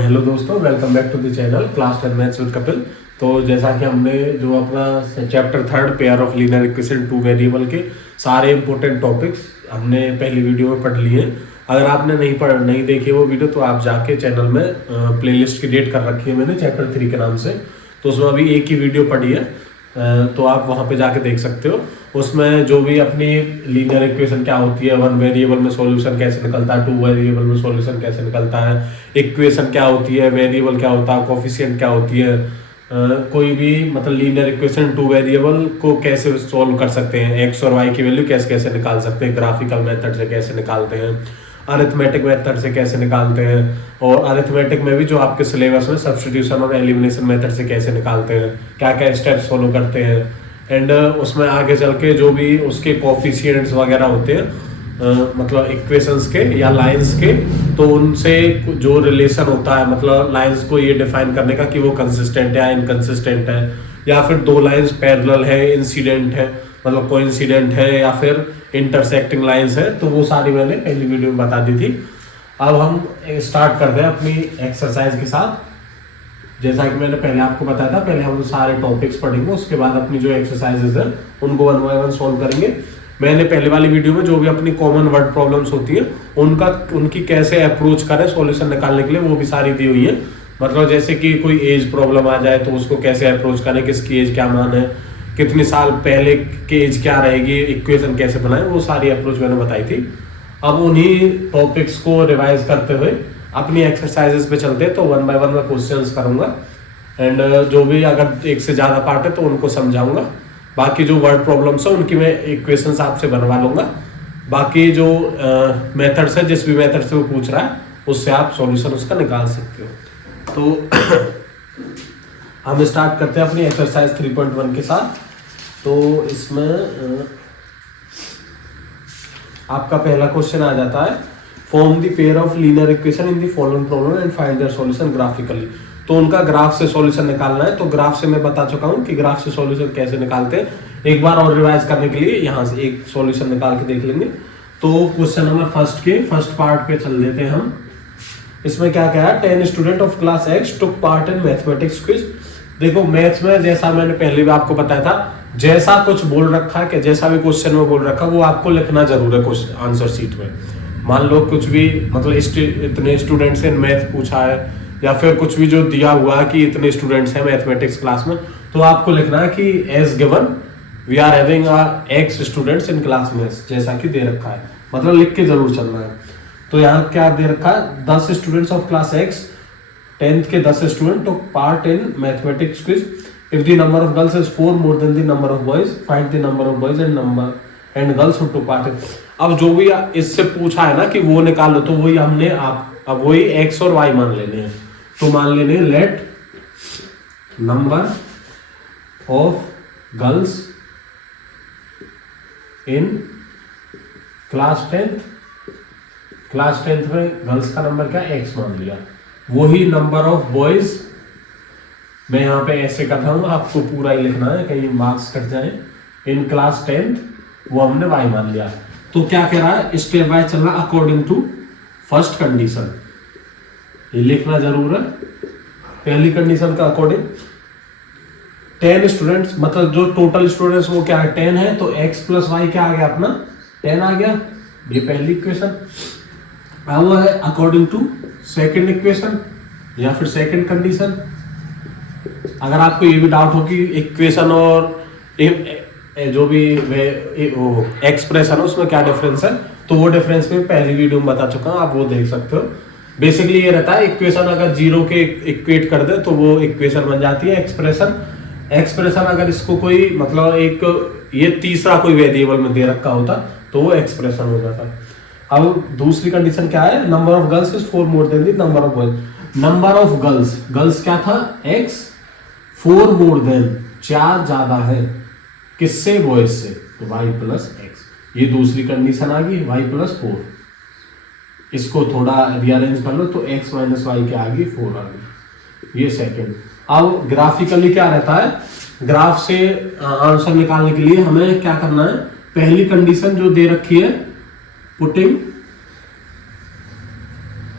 Hello दोस्तों, welcome back to the channel class 10 maths with Kapil. तो जैसा कि हमने जो अपना chapter third pair of linear equation two variable के सारे इंपॉर्टेंट टॉपिक्स हमने पहली वीडियो में पढ़ लिए हैं। अगर आपने नहीं देखी वो वीडियो तो आप जाके चैनल में प्लेलिस्ट क्रिएट कर रखी है मैंने चैप्टर 3 के नाम से। तो उसमें अभी एक ही वीडियो पढ़ी है, तो आप वहाँ पे जाके देख सकते हो। उसमें जो भी अपनी लीनियर इक्वेशन क्या होती है, वन वेरिएबल में सॉल्यूशन कैसे निकलता है, टू वेरिएबल में सॉल्यूशन कैसे निकलता है, इक्वेशन क्या होती है, वेरिएबल क्या होता है, कोफिशिएंट क्या होती है, कोई भी मतलब लीनियर इक्वेशन टू वेरिएबल को कैसे सॉल्व कर सकते हैं, एक्स और वाई की वैल्यू कैसे कैसे निकाल सकते हैं, ग्राफिकल मेथड से कैसे निकालते हैं, अरिथमेटिक मेथड से कैसे निकालते हैं, और अरिथमेटिक में भी जो आपके सिलेबस में सब्स्टिट्यूशन और एलिमिनेशन मेथड से कैसे निकालते हैं, क्या क्या स्टेप्स फॉलो करते हैं। एंड उसमें आगे चल के जो भी उसके कोफिशिएंट्स वगैरह होते हैं, मतलब इक्वेशंस के या लाइंस के, तो उनसे जो रिलेशन होता है, मतलब लाइंस को ये डिफाइन करने का कि वो कंसिस्टेंट है या इनकंसिस्टेंट है, या फिर दो लाइंस पैरेलल है, इंसिडेंट है, मतलब कोइंसिडेंट है, या फिर इंटरसेक्टिंग लाइंस है। तो वो सारी मैंने पहली वीडियो में बता दी थी। अब हम स्टार्ट करते हैं अपनी एक्सरसाइज के साथ। जैसा कि मैंने पहले आपको बताया था, पहले हम सारे टॉपिक्स पढ़ेंगे, उसके बाद अपनी जो एक्सरसाइजेज है उनको वन बाय वन सॉल्व करेंगे। मैंने पहले वाली वीडियो में जो भी अपनी कॉमन वर्ड प्रॉब्लम्स होती है उनकी कैसे अप्रोच करें सॉल्यूशन निकालने के लिए, वो भी सारी दी हुई है। मतलब जैसे कि कोई एज प्रॉब्लम आ जाए तो उसको कैसे अप्रोच करें, किसकी एज क्या मान है, कितने साल पहले की एज क्या रहेगी, इक्वेशन कैसे बनाए, वो सारी अप्रोच मैंने बताई थी। अब उन्हीं टॉपिक्स को रिवाइज करते हुए अपनी एक्सरसाइजेस पे चलते हैं। तो वन बाय वन मैं क्वेश्चंस करूंगा एंड जो भी अगर एक से ज़्यादा पार्ट है तो उनको समझाऊंगा। बाकी जो वर्ड प्रॉब्लम्स है उनकी मैं इक्वेशंस आपसे बनवा लूंगा। बाकी जो मेथड्स है, जिस भी मेथड से वो पूछ रहा है उससे आप सॉल्यूशन उसका निकाल सकते हो। तो हम स्टार्ट करते हैं अपनी एक्सरसाइज 3.1 के साथ। तो इसमें आपका पहला क्वेश्चन आ जाता है, form the pair of linear equation in the following problem and find their solution graphically. तो उनका ग्राफ से सॉल्यूशन निकालना है। तो ग्राफ से मैं बता चुका हूं कि ग्राफ से सॉल्यूशन कैसे निकालते हैं। एक बार और रिवाइज करने के लिए यहां से एक सॉल्यूशन निकाल के देख लेंगे। तो क्वेश्चन नंबर फर्स्ट के फर्स्ट पार्ट पे चल देते हैं हम। इसमें क्या क्या है, 10 student of class x took part in mathematics quiz. देखो मैथ्स में जैसा मैंने पहले भी आपको बताया था, जैसा कुछ बोल रखा है कि जैसा भी क्वेश्चन में बोल रखा है वो आपको लिखना जरूर है क्वेश्चन आंसर शीट में। मान लो कुछ भी मतलब इतने स्टूडेंट्स ने मैथ पूछा है, या फिर कुछ भी जो दिया हुआ है कि इतने स्टूडेंट्स हैं मैथमेटिक्स क्लास में, तो आपको लिखना है कि as given we are having x students in class में, जैसा कि दे रखा है, मतलब लिख के जरूर चलना है। तो यहाँ क्या दे रखा है, 10 students of class x, 10th के 10 student took part in mathematics quiz. If the number of girls is 4 more than the number of boys, find the number of boys and girls who took part in. अब जो भी इससे पूछा है ना कि वो निकाल लो, तो वही हमने अब वही एक्स और वाई मान लेने हैं। तो मान लेने let number of girls in class 10th में गर्ल्स का नंबर क्या, एक्स मान लिया। वही नंबर ऑफ बॉयज, मैं यहाँ पे ऐसे कर रहा हूँ, आपको पूरा ही लिखना है कहीं मार्क्स कट जाए। इन क्लास 10th वो हमने वाई मान लिया। तो क्या कह रहा है, स्टेप बाय चलना अकॉर्डिंग टू फर्स्ट कंडीशन, ये लिखना जरूर है। पहली कंडीशन का अकॉर्डिंग 10 स्टूडेंट्स, मतलब जो टोटल स्टूडेंट्स वो क्या है 10 है, तो x प्लस वाई क्या आ गया अपना 10 आ गया। ये पहली इक्वेशन। अब वो है अकॉर्डिंग टू सेकंड इक्वेशन या फिर सेकंड कंडीशन। अगर आपको ये भी डाउट हो कि इक्वेशन और जो भी एक्सप्रेशन है उसमें क्या डिफरेंस है, तो वो डिफरेंस में पहली वीडियो में बता चुका हूं, आप वो देख सकते हो। बेसिकली ये रहता है, इक्वेशन अगर जीरो के इक्वेट कर दे तो वो इक्वेशन बन जाती है। एक्सप्रेशन अगर इसको कोई मतलब एक ये तीसरा कोई वेरिएबल में दे रखा होता तो वो एक्सप्रेशन हो जाता। अब दूसरी कंडीशन क्या है, number of girls is 4 more than the number of boys. Number of girls क्या था x, 4 मोर देन 4 ज्यादा है किससे, बॉयज से, तो y प्लस एक्स। ये दूसरी कंडीशन आ गई, y प्लस 4। इसको थोड़ा रीअरेंज कर लो तो x माइनस वाई क्या आ गई, 4 आ गई। ये सेकंड। अब ग्राफिकली क्या रहता है, ग्राफ से आंसर निकालने के लिए हमें क्या करना है, पहली कंडीशन जो दे रखी है, पुटिंग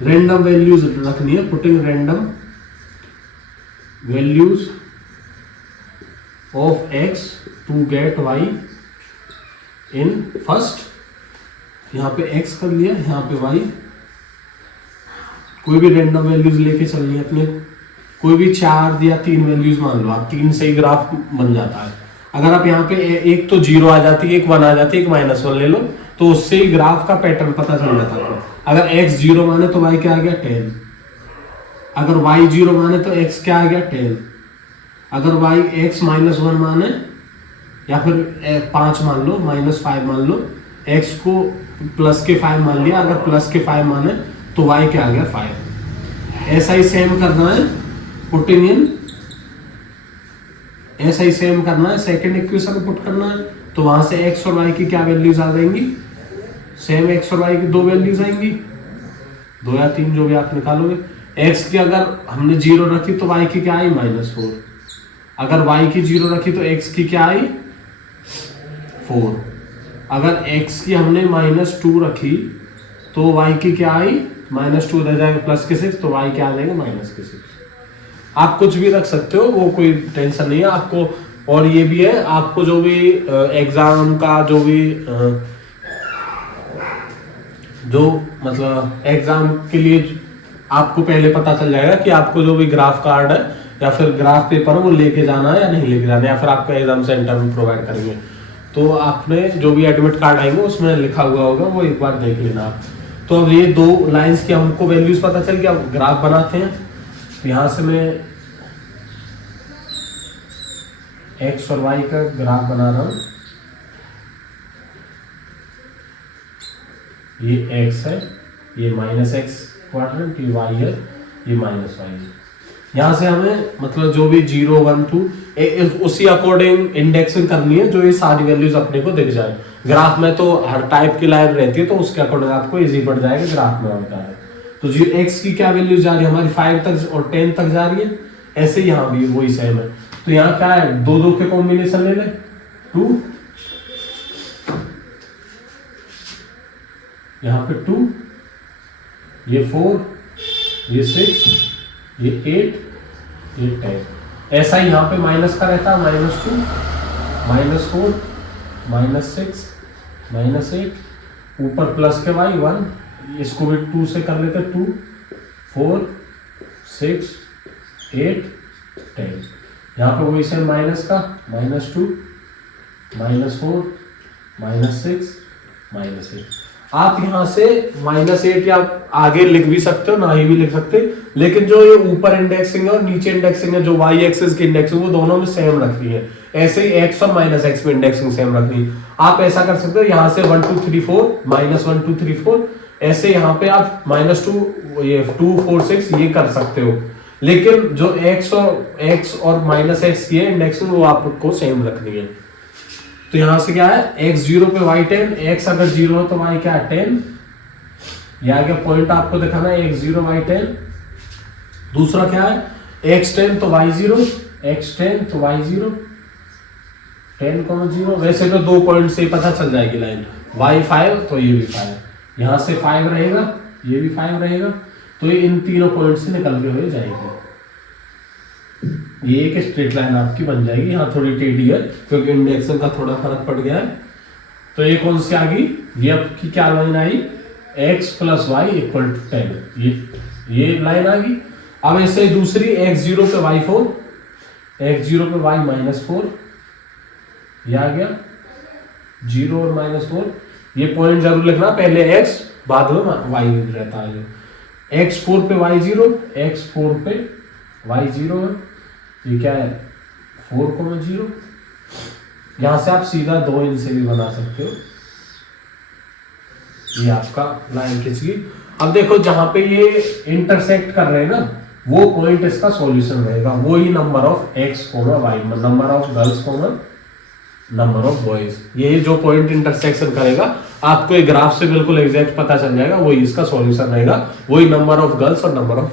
रैंडम वैल्यूज रखनी है, putting random values of x to get y in first, यहाँ पे x कर लिया, यहाँ पे y, कोई भी रैंडम वैल्यूज लेके चलनी है अपने, कोई भी 4 या 3 वैल्यूज मान लो आप, 3 से ही ग्राफ बन जाता है। अगर आप यहाँ पे एक तो 0 आ जाती है, एक 1 आ जाती है, एक -1 ले लो, तो उससे ही ग्राफ का पैटर्न पता चल जाता है। अगर x 0 माने तो y क्या आ गया 10, अगर y 0 माने तो x क्या आ गया 10, अगर y x -1 माने या फिर 5 मान लो, -5 मान लो, x को प्लस के 5 मान लिया, अगर प्लस के 5 माने तो y क्या आ गया 5। ऐसा ही सेम करना है पुटिंग इन, ऐसा ही सेम करना है सेकंड इक्वेशन को पुट करना है, तो वहां से x और y की क्या वैल्यूज आ जाएंगी, सेम x और y की 2 वैल्यूज आएंगी, 2 या 3 जो भी आप निकालोगे। x की अगर हमने 0 रखी तो y की क्या आई -4, अगर y की 0 रखी तो x की क्या आई 4, अगर x की हमने -2 रखी तो y की क्या आई -2 रह जाएगा प्लस के 6, तो y क्या आ जाएगा -6। आप कुछ भी रख सकते हो, वो कोई टेंशन नहीं है आपको। और ये भी है, आपको जो भी एग्जाम का जो भी जो मतलब एग्जाम के लिए आपको पहले पता चल जाएगा कि आपको जो भी ग्राफ कार्ड है या फिर ग्राफ पेपर है वो लेके जाना है या नहीं लेके जाना है, या फिर आपको एग्जाम सेंटर में प्रोवाइड करेंगे। तो आपने जो भी एडमिट कार्ड आएंगे उसमें लिखा हुआ होगा, वो एक बार देख लेना आप। तो अब ये 2 लाइंस की हमको वैल्यूज पता चल गया, ग्राफ बनाते हैं। यहां से मैं x और y का ग्राफ बना रहा हूं, ये x है, ये -x क्वाड्रेंट, ये y है, ये -y है। यहां से हमें मतलब जो भी 0 1 2 उसी अकॉर्डिंग इंडेक्सिंग करनी है, जो ये सारी वैल्यूज अपने को दिख जाए। ग्राफ में तो हर टाइप की लाइन रहती है, तो उसके अकॉर्डिंग आपको इजी पड़ जाएगा ग्राफ में होता है। तो जो x की क्या वैल्यू जा रही है हमारी 5 तक और 10 तक जा रही है, ऐसे यहाँ भी वही सेम है। तो यहाँ क्या है, 2 के कॉम्बिनेशन ले ले, 2, यहाँ पे 2, ये 4, ये 6, ये 8, ये 10। ऐसा ही यहाँ पे माइनस का रहता है, -2, -4, -6, -8, ऊपर प्लस के y 1, इसको भी 2 से कर लेते, 2, 4, 6, 8, 10। यहाँ पे वही से माइनस का, -2, -4, -6, -8। आप यहाँ से -8 या आगे लिख भी सकते हो, ना ही भी लिख सकते, लेकिन जो ये ऊपर इंडेक्सिंग है और नीचे इंडेक्सिंग है, जो y एक्सिस की इंडेक्सिंग, वो दोनों में सेम रखनी है। ऐसे ही x और -x में इंडेक्सिंग सेम रखनी है। आप ऐसा कर सकते हो, यहाँ से 1 2 3 4, -1 2 3 4, ऐसे यहाँ पे आप -2 ये 2 4 6 ये कर सकते हो, लेकिन जो x और -x की है इंडेक्सिंग, वो आपको सेम रखनी है। तो यहां से क्या है, x 0 पे y 10, x अगर 0 हो तो y क्या है 10, ये आगे पॉइंट आपको दिखाना है, x 0 y 10। दूसरा क्या है, x 10 तो y 0, x 10 तो y 0, 10, 0। वैसे तो 2 पॉइंट से पता चल जाएगी लाइन, y 5 तो ये भी 5, यहां से 5 रहेगा, ये भी 5 रहेगा, तो ये इन तीनों पॉइंट से निकल के हुए जाएगी। ये एक स्ट्रेट लाइन आपकी बन जाएगी। यहाँ थोड़ी टेढ़ी है क्योंकि इंडेक्शन का थोड़ा फर्क पड़ गया है। तो ये कौन सी आ गई, ये आपकी क्या लाइन आई, x + y = 10, ये लाइन आ गई। अब ऐसे दूसरी x 0 पे y 4, x 0 पे y -4, ये आ गया 0 और -4। ये पॉइंट जरूर लिखना, पहले x बाद में y रहता है। x 4 पे y 0, x 4 पे y 0 है, ये क्या है 4,0। यहां से आप सीधा 2 इनसे भी बना सकते हो, ये आपका लाइन खिंची। अब देखो जहां पे ये इंटरसेक्ट कर रहे हैं ना, वो पॉइंट इसका सॉल्यूशन रहेगा, वो ही number of x, y, number of girls, number of boys. ये जो पॉइंट इंटरसेक्शन करेगा आपको एक ग्राफ से बिल्कुल एग्जैक्ट पता चल जाएगा, वही इसका सॉल्यूशन रहेगा, वही नंबर ऑफ गर्ल्स और नंबर ऑफ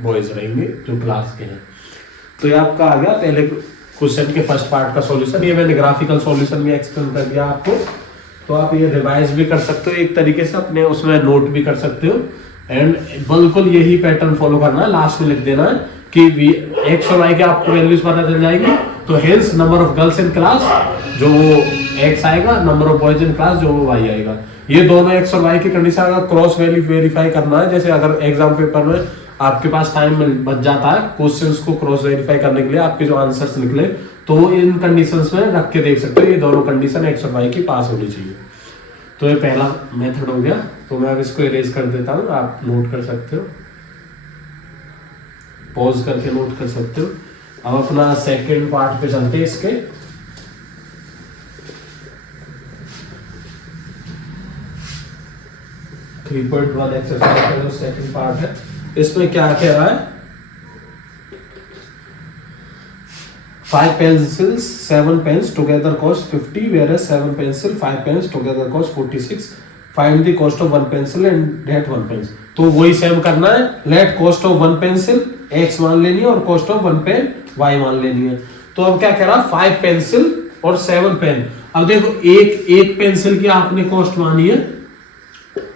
बॉयज रहेंगे जो क्लास के हैं। तो ये आपका आ गया पहले क्वेश्चन के फर्स्ट पार्ट का सॉल्यूशन। ये मैंने ग्राफिकल सॉल्यूशन भी एक्सप्लेन कर दिया आपको, तो आप ये रिवाइज भी कर सकते हो एक तरीके से, अपने उसमें नोट भी कर सकते हो। एंड बिल्कुल यही पैटर्न फॉलो करना है, लास्ट में लिख देना है कि एक्स और वाई के आपको वैल्यूज पता चल जाएगी। तो hence number of girls in class जो वो एक्स आएगा, number of boys in class जो वो वाई आएगा। ये दोनों एक्स और वाई की कंडीशन अगर क्रॉस वैल्यू वेरीफाई करना है, जैसे अगर एग्जाम पेपर में आपके पास टाइम बच जाता है क्वेश्चंस को क्रॉस वेरीफाई करने के लिए, आपके जो आंसर्स निकले तो इन कंडीशंस में रख के देख सकते हो ये दोनों कंडीशन एक्स और वाई की पास होनी चाहिए। तो ये पहला मेथड हो गया। तो मैं अब इसको इरेज कर देता हूँ, आप नोट कर सकते हो, पॉज करके नोट कर सकते हो। अब अपना सेकंड पार्ट पे चलते हैं इसके। थ्री 3.1 एक्सरसाइज का जो सेकंड पार्ट है, इसमें क्या कह रहा है, 5 pencils 7 pens together cost 50 whereas 7 pencil 5 pens together cost 46, find the cost of 1 pencil and that 1 pencil। तो वही सेम करना है, late cost of 1 pencil x मान लेनी है और कॉस्ट ऑफ 1 पेन y मान लेनी है। तो अब क्या कह रहा है, 5 पेंसिल और 7 पेन। अब देखो एक पेंसिल की आपने कॉस्ट मानी है,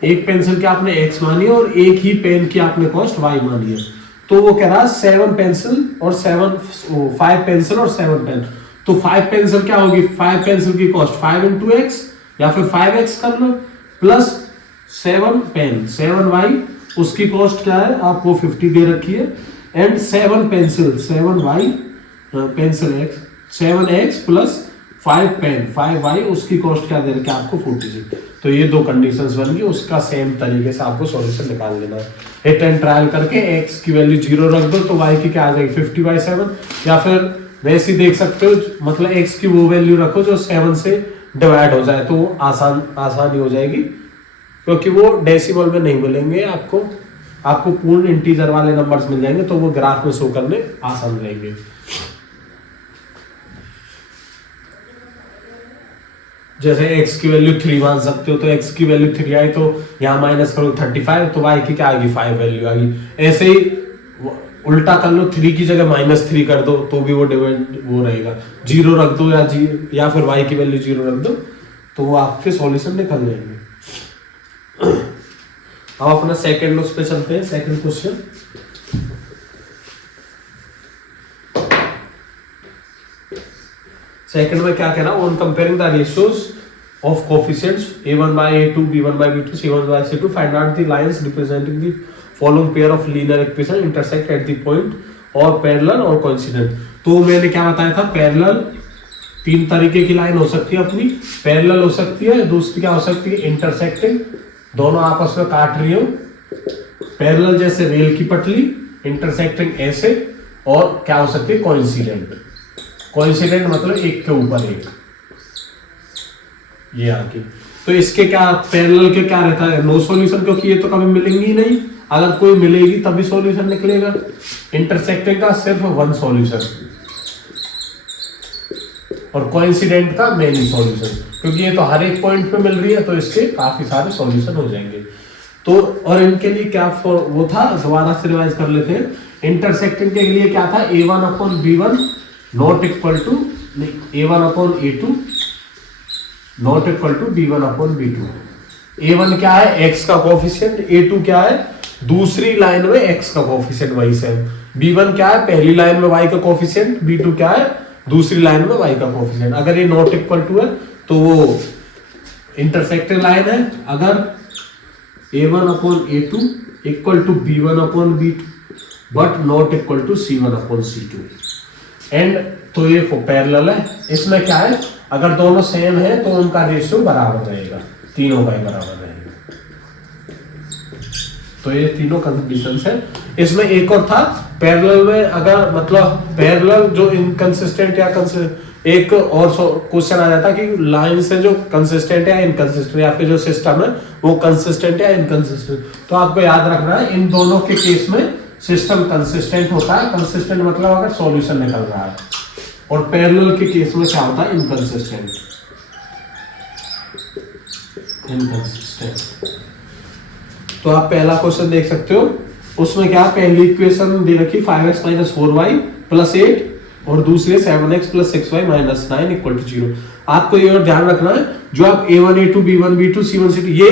एक पेंसिल की आपने x मानी है और एक ही पेन की आपने कॉस्ट y मानी है। तो वो कह रहा है 5 पेंसिल और 7 पेन। तो 5 पेंसिल क्या होगी, 5 पेंसिल की कॉस्ट 5 into x या फिर 5x कर लो प्लस 7 पेन 7y, उसकी कॉस्ट क्या है आपको 50 दे रखी है, and 7 pencil 7y pencil x 7x plus 5 pen 5y, उसकी कॉस्ट क्या दे रखी है आपको 46। तो ये दो कंडीशंस बन गई, उसका सेम तरीके से आपको सॉल्यूशन निकाल लेना है। हिट एंड ट्रायल करके x की वैल्यू 0 रख दो तो y की क्या आ जाएगी 50/7, या फिर वैसे ही देख सकते हो, मतलब x की वो वैल्यू रखो जो 7 से डिवाइड हो जाए, तो वो आसानी हो जाएगी, क्योंकि वो डेसिमल में नहीं मिलेंगे आपको पूर्ण इंटीजर वाले नंबर्स मिल जाएंगे, तो वो ग्राफ में शो करने आसान रहेंगे। जैसे x की वैल्यू 3 मान सकते हो, तो x की वैल्यू 3 आई तो यहाँ माइनस करो 35, तो y की क्या आएगी 5 वैल्यू आएगी। ऐसे ही उल्टा कर लो, 3 की जगह -3 कर दो तो भी वो डिवाइड वो रहेगा, 0 रख दो या फिर y की वैल्यू 0 रख दो, तो वो आपके सॉल्यूशन निकल जाएंगे। अब अपना सेकंड उस पे चलते हैं, सेकंड क्वेश्चन। सेकंड में क्या कह रहा है, on comparing the ratios of coefficients a1/a2 b1/b2 c1/c2 find out the lines representing the following pair of linear equation intersect at the point और पैरेलल और कोइंसिडेंट। तो मैंने क्या बताया था, पैरेलल 3 तरीके की लाइन हो सकती है अपनी, पैरेलल हो सकती है, दूसरी क्या हो सकती है इंटरसेक्टिंग, दोनों आपस में काट रही हो, पैरेलल जैसे रेल की पटली, इंटरसेक्टिंग ऐसे, और क्या हो सकती है कोइंसिडेंट। कोइंसिडेंट मतलब एक के ऊपर एक, ये आगे। तो इसके क्या पैरेलल के क्या रहता है, नो सॉल्यूशन, क्योंकि ये तो कभी मिलेंगी नहीं, अगर कोई मिलेगी तभी सॉल्यूशन निकलेगा। इंटरसेक्टिंग का सिर्फ 1 सॉल्यूशन और कोइंसिडेंट का मेनी सॉल्यूशन, क्योंकि ये तो हर एक पॉइंट पे मिल रही है, तो इसके काफी सारे सॉल्यूशन हो जाएंगे। तो और इनके लिए क्या वो था, दोबारा से रिवाइज कर लेते हैं। इंटरसेक्टिंग के लिए क्या था, a1/b1 not equal to a1/a2 not equal to b1/b2। a1 क्या है x का कोएफिशिएंट, a2 क्या है दूसरी लाइन में x का कोएफिशिएंट वही सेम, b1 क्या है पहली लाइन में y का कोएफिशिएंट, b2 क्या है दूसरी लाइन में y का कोएफिशिएंट। अगर ये नॉट इक्वल टू है तो वो इंटरसेक्टिंग लाइन है, अगर a1/a2 equal to b1/b2 but not equal to c1/c2 and, तो ये पैरेलल है। इसमें क्या है, अगर दोनों सेम है तो उनका रेशियो बराबर रहेगा, तीनों का ही बराबर रहेगा। तो ये तीनों कंडीशंस है। इसमें एक और था पैरेलल में, अगर मतलब पैरेलल जो इनकंसिस्टेंट या एक और क्वेश्चन आ जाता कि लाइन से जो कंसिस्टेंट है इनकंसिस्टेंट, या फिर जो सिस्टम है वो कंसिस्टेंट या इनकंसिस्टेंट। तो आपको याद रखना है इन दोनों के केस में सिस्टम कंसिस्टेंट होता है, कंसिस्टेंट मतलब अगर सॉल्यूशन निकल रहा है, और पैरेलल के केस में क्या होता है इनकंसिस्टेंट। तो आप पहला क्वेश्चन देख सकते हो, उसमें क्या पहली इक्वेशन दे रखी 5x - 4y + 8 और दूसरे 7x + 6y - 9 = 0। आपको ये और ध्यान रखना है, जो आप a1 a2 b1 b2 c1 c2 ये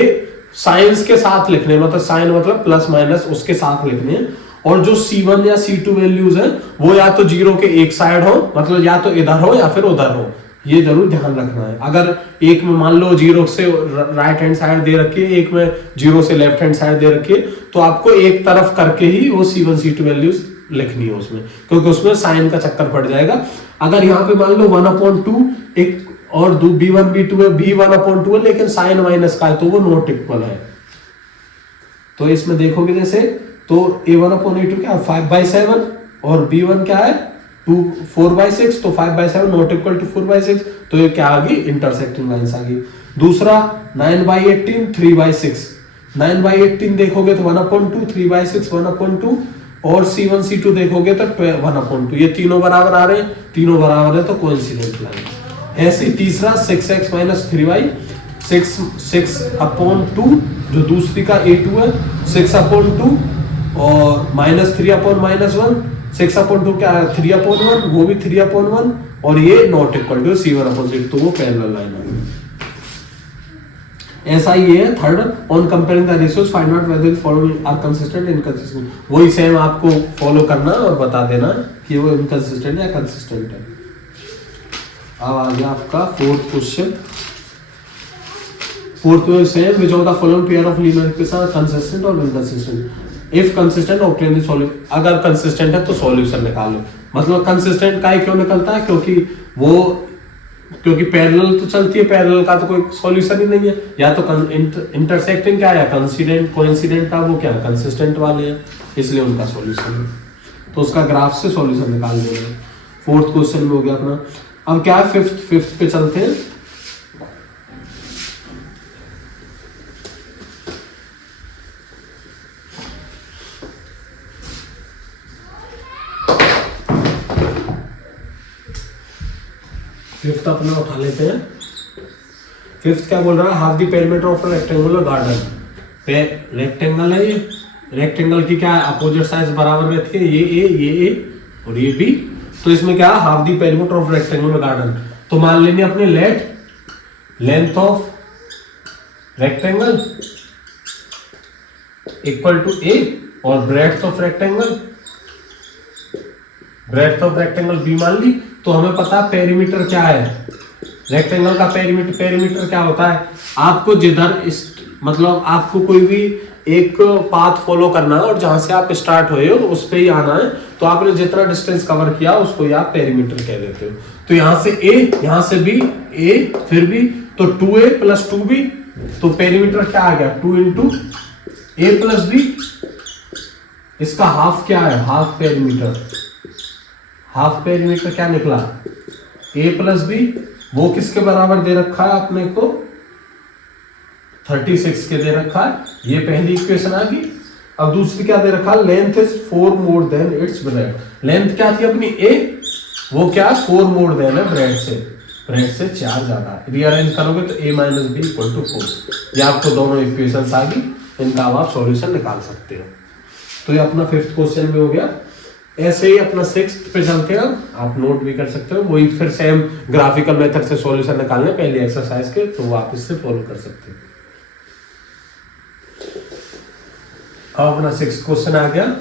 साइंस के साथ लिखने, मतलब साइन मतलब प्लस माइनस उसके साथ लिखने हैं। और जो C1 या C2 वैल्यूज है वो या तो जीरो के एक साइड हो, मतलब या तो इधर हो या फिर उधर हो, ये जरूर ध्यान रखना है। अगर एक में मान लो जीरो से राइट हैंड साइड दे रखी है, एक में जीरो से लेफ्ट हैंड साइड दे रखी है, तो आपको एक तरफ करके ही वो C1 C2 वैल्यूज लिखनी है उसमें, क्योंकि उसमें साइन का चक्कर पड़ जाएगा। अगर यहाँ पे मान लो 1/2 एक और B1 B2 है, B 1/2 है, लेकिन साइन माइनस का है तो वो नॉट इक्वल है। तो इसमें देखोगे जैसे, तो A1/A2 क्या 5/7 और B1 क्या है 4/6, तो 5/7 नॉट इक्वल टू 4/6, तो ये क्या आ गई, इंटरसेक्टिंग लाइंस आ गई। दूसरा 9/18 3/6, 9/18 देखोगे तो 1/2, 3/6 1/2, और C1 C2 देखोगे तो 1/2, ये तीनों बराबर आ रहे हैं, तीनों बराबर है तो कोइंसिडेंट लाइन। ऐसे तीसरा 6x - 3y, 6/2 जो दूसरी का A2 है, 6/2 और -3/-1, 6/2 क्या है 3/1, वो भी 3/1, और ये नॉट इक्वल टू C1/6, तो वो पैरेलल लाइन है। ऐसा ही है third, on comparing the ratios find out whether the following are consistent inconsistent. वही सेम आपको फॉलो करना और बता देना कि वो इनकंसिस्टेंट या कंसिस्टेंट है। अब आ गया आपका फोर्थ क्वेश्चन। फोर्थ में same, which of the following pair of linear equation are consistent और inconsistent. If consistent obtain the solution, अगर कंसिस्टेंट है तो सॉल्यूशन निकालो। मतलब कंसिस्टेंट का ही क्यों निकलता है, क्योंकि पैरेलल तो चलती है, पैरेलल का तो कोई सॉल्यूशन ही नहीं है। या तो इंटरसेक्टिंग क्या है कंसिडेंट, कोइंसिडेंट का वो क्या है कंसिस्टेंट वाले हैं, इसलिए उनका सॉल्यूशन है, तो उसका ग्राफ से सॉल्यूशन निकाल देंगे। फोर्थ क्वेश्चन में हो गया अपना। अब क्या है फिफ्थ पे चलते हैं। फिफ्थ अपना उठा लेते हैं। फिफ्थ क्या बोल रहा है, half the perimeter of rectangular garden. Rectangle है ये, रेक्टेंगल की क्या अपोजिट साइड बराबर रहती है, ये ए और ये बी, तो इसमें क्या half the perimeter of rectangular garden. तो मान लेंगे अपने length of rectangle equal to a और ब्रेड्थ ऑफ रेक्टेंगल बी मान ली। तो हमें पता पेरीमीटर क्या है, रेक्टेंगल का पेरीमीटर क्या होता है, आपको जिधर मतलब आपको कोई भी एक पाथ फॉलो करना है और जहां से आप स्टार्ट हुए हो उस पे ही आना है, तो आपने जितना डिस्टेंस कवर किया उसको आप पेरीमीटर कह देते हो। तो यहां से ए, यहां से बी, ए फिर बी, तो 2a + 2b, तो पेरीमीटर क्या आ गया 2 × a + b। इसका हाफ क्या है, हाफ पेरीमीटर क्या निकला a + b, वो किसके बराबर दे रखा है आपने को 36 के दे रखा है, ये पहली इक्वेशन आ गई। अब दूसरी क्या दे रखा है, length is 4 more than it's breadth. Length क्या थी अपनी a, वो क्या 4 मोर देन है ब्रेड्थ से 4 ज्यादा। रीअरेंज करोगे तो a - b = 4। ये आपको दोनों इक्वेशंस आ गई, इनका आप सॉल्यूशन निकाल सकते हो। तो ये अपना फिफ्थ क्वेश्चन में हो गया। ऐसे ही अपना सिक्स्थ पे चलते हैं, आप नोट भी कर सकते हो। वही फिर सेम ग्राफिकल मेथड से सॉल्यूशन निकालने पहले एक्सरसाइज के, तो आप इससे फॉलो कर सकते हो। अब अपना सिक्स्थ क्वेश्चन आ गया।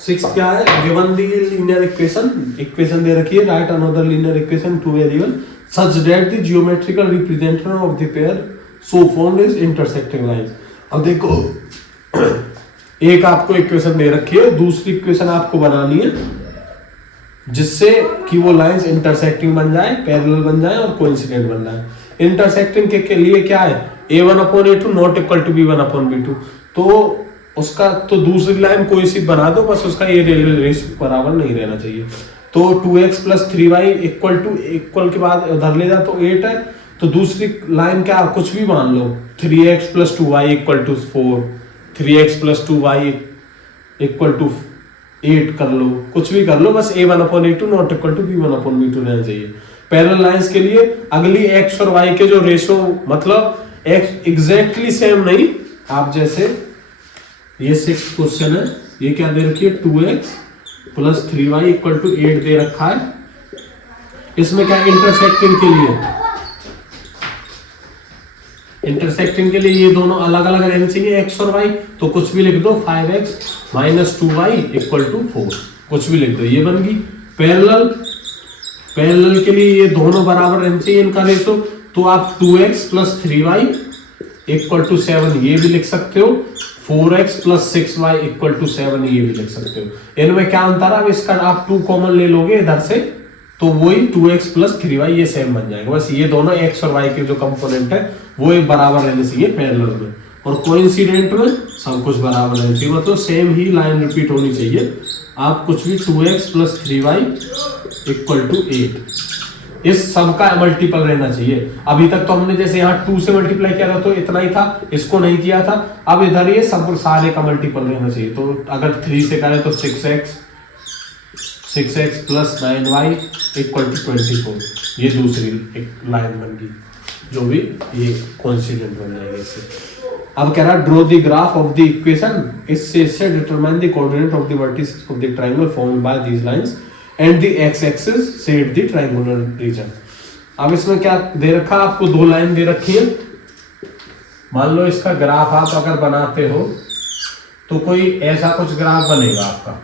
सिक्स्थ क्या है, गिवन द लीनियर इक्वेशन दे रखी है, right another linear equation two variable such that the geometrical representation of the pair so formed is intersecting lines. अब देखो एक आपको इक्वेशन दे रखी है, दूसरी इक्वेशन आपको बनानी है जिससे कि वो लाइंस इंटरसेक्टिंग बन जाए, पैरेलल बन जाए और कोइंसिडेंट बन जाए। इंटरसेक्टिंग के लिए क्या है, a1/a2 not equal to b1/b2, तो उसका तो दूसरी लाइन कोई सी बना दो, बस उसका ये रेशियो बराबर नहीं रहना चाहिए। तो 2x + 3y इक्वल के बाद उधर ले जा तो 8 है, तो दूसरी लाइन क्या कुछ भी मान लो, 3x + 2y = 4, 3x + 2y = 8 कर लो, कुछ भी कर लो, बस a1/a2 not equal to b1/b2 रहना चाहिए। पैरेलल लाइंस के लिए अगली x और y के जो रेशियो, मतलब x एग्जैक्टली सेम नहीं, आप जैसे ये सिक्स्थ क्वेश्चन है, ये क्या दे रखी है 2x + 3y = 8 दे रखा है। इसमें क्या इंटरसेक्टिंग के लिए इंटरसेक्टिंग के लिए ये दोनों अलग अलग रहने चाहिए एक्स और वाई, तो कुछ भी लिख दो 5x minus 2y equal to 4, कुछ भी लिख दो, ये बन गई। पैरेलल के लिए ये दोनों बराबर रहने चाहिए इनका रेशो, तो आप 2x plus 3y equal to 7 ये भी लिख सकते हो, 4x plus 6y equal to 7 ये भी लिख सकते हो। इनमें क्या अंतर है, अब इसका आप 2 कॉमन ले लोगे इधर से, तो वही 2x प्लस 3y ये सेम बन जाएगा। बस ये दोनों x और y के जो कंपोनेंट है वो एक बराबर रहने चाहिए पैरेलल में, और कोइंसिडेंट में सब कुछ बराबर रहना चाहिए, मतलब सेम ही लाइन रिपीट होनी चाहिए। आप कुछ भी 2x plus 3y equal to 8 इस सब का मल्टीपल रहना चाहिए। अभी तक तो हमने जैसे यहाँ 2 से मल्टीप्लाई किया था तो इतना ही था, इसको नहीं किया था। अब इधर ये सब सारे का मल्टीपल रहना चाहिए, तो अगर 3 से करें तो 6x plus 9y equal to 24, ये दूसरी एक लाइन बन गई, जो भी ये कोइंसिडेंट बन जाएगा इससे। अब कह रहा है draw the graph of the equation, इससे determine the coordinate of the vertices of the triangle formed by these lines and the x axis set the triangular region. अब इसमें क्या दे रखा, आपको 2 लाइन दे रखी है। मान लो इसका ग्राफ आप अगर बनाते हो तो कोई ऐसा कुछ ग्राफ बनेगा आपका,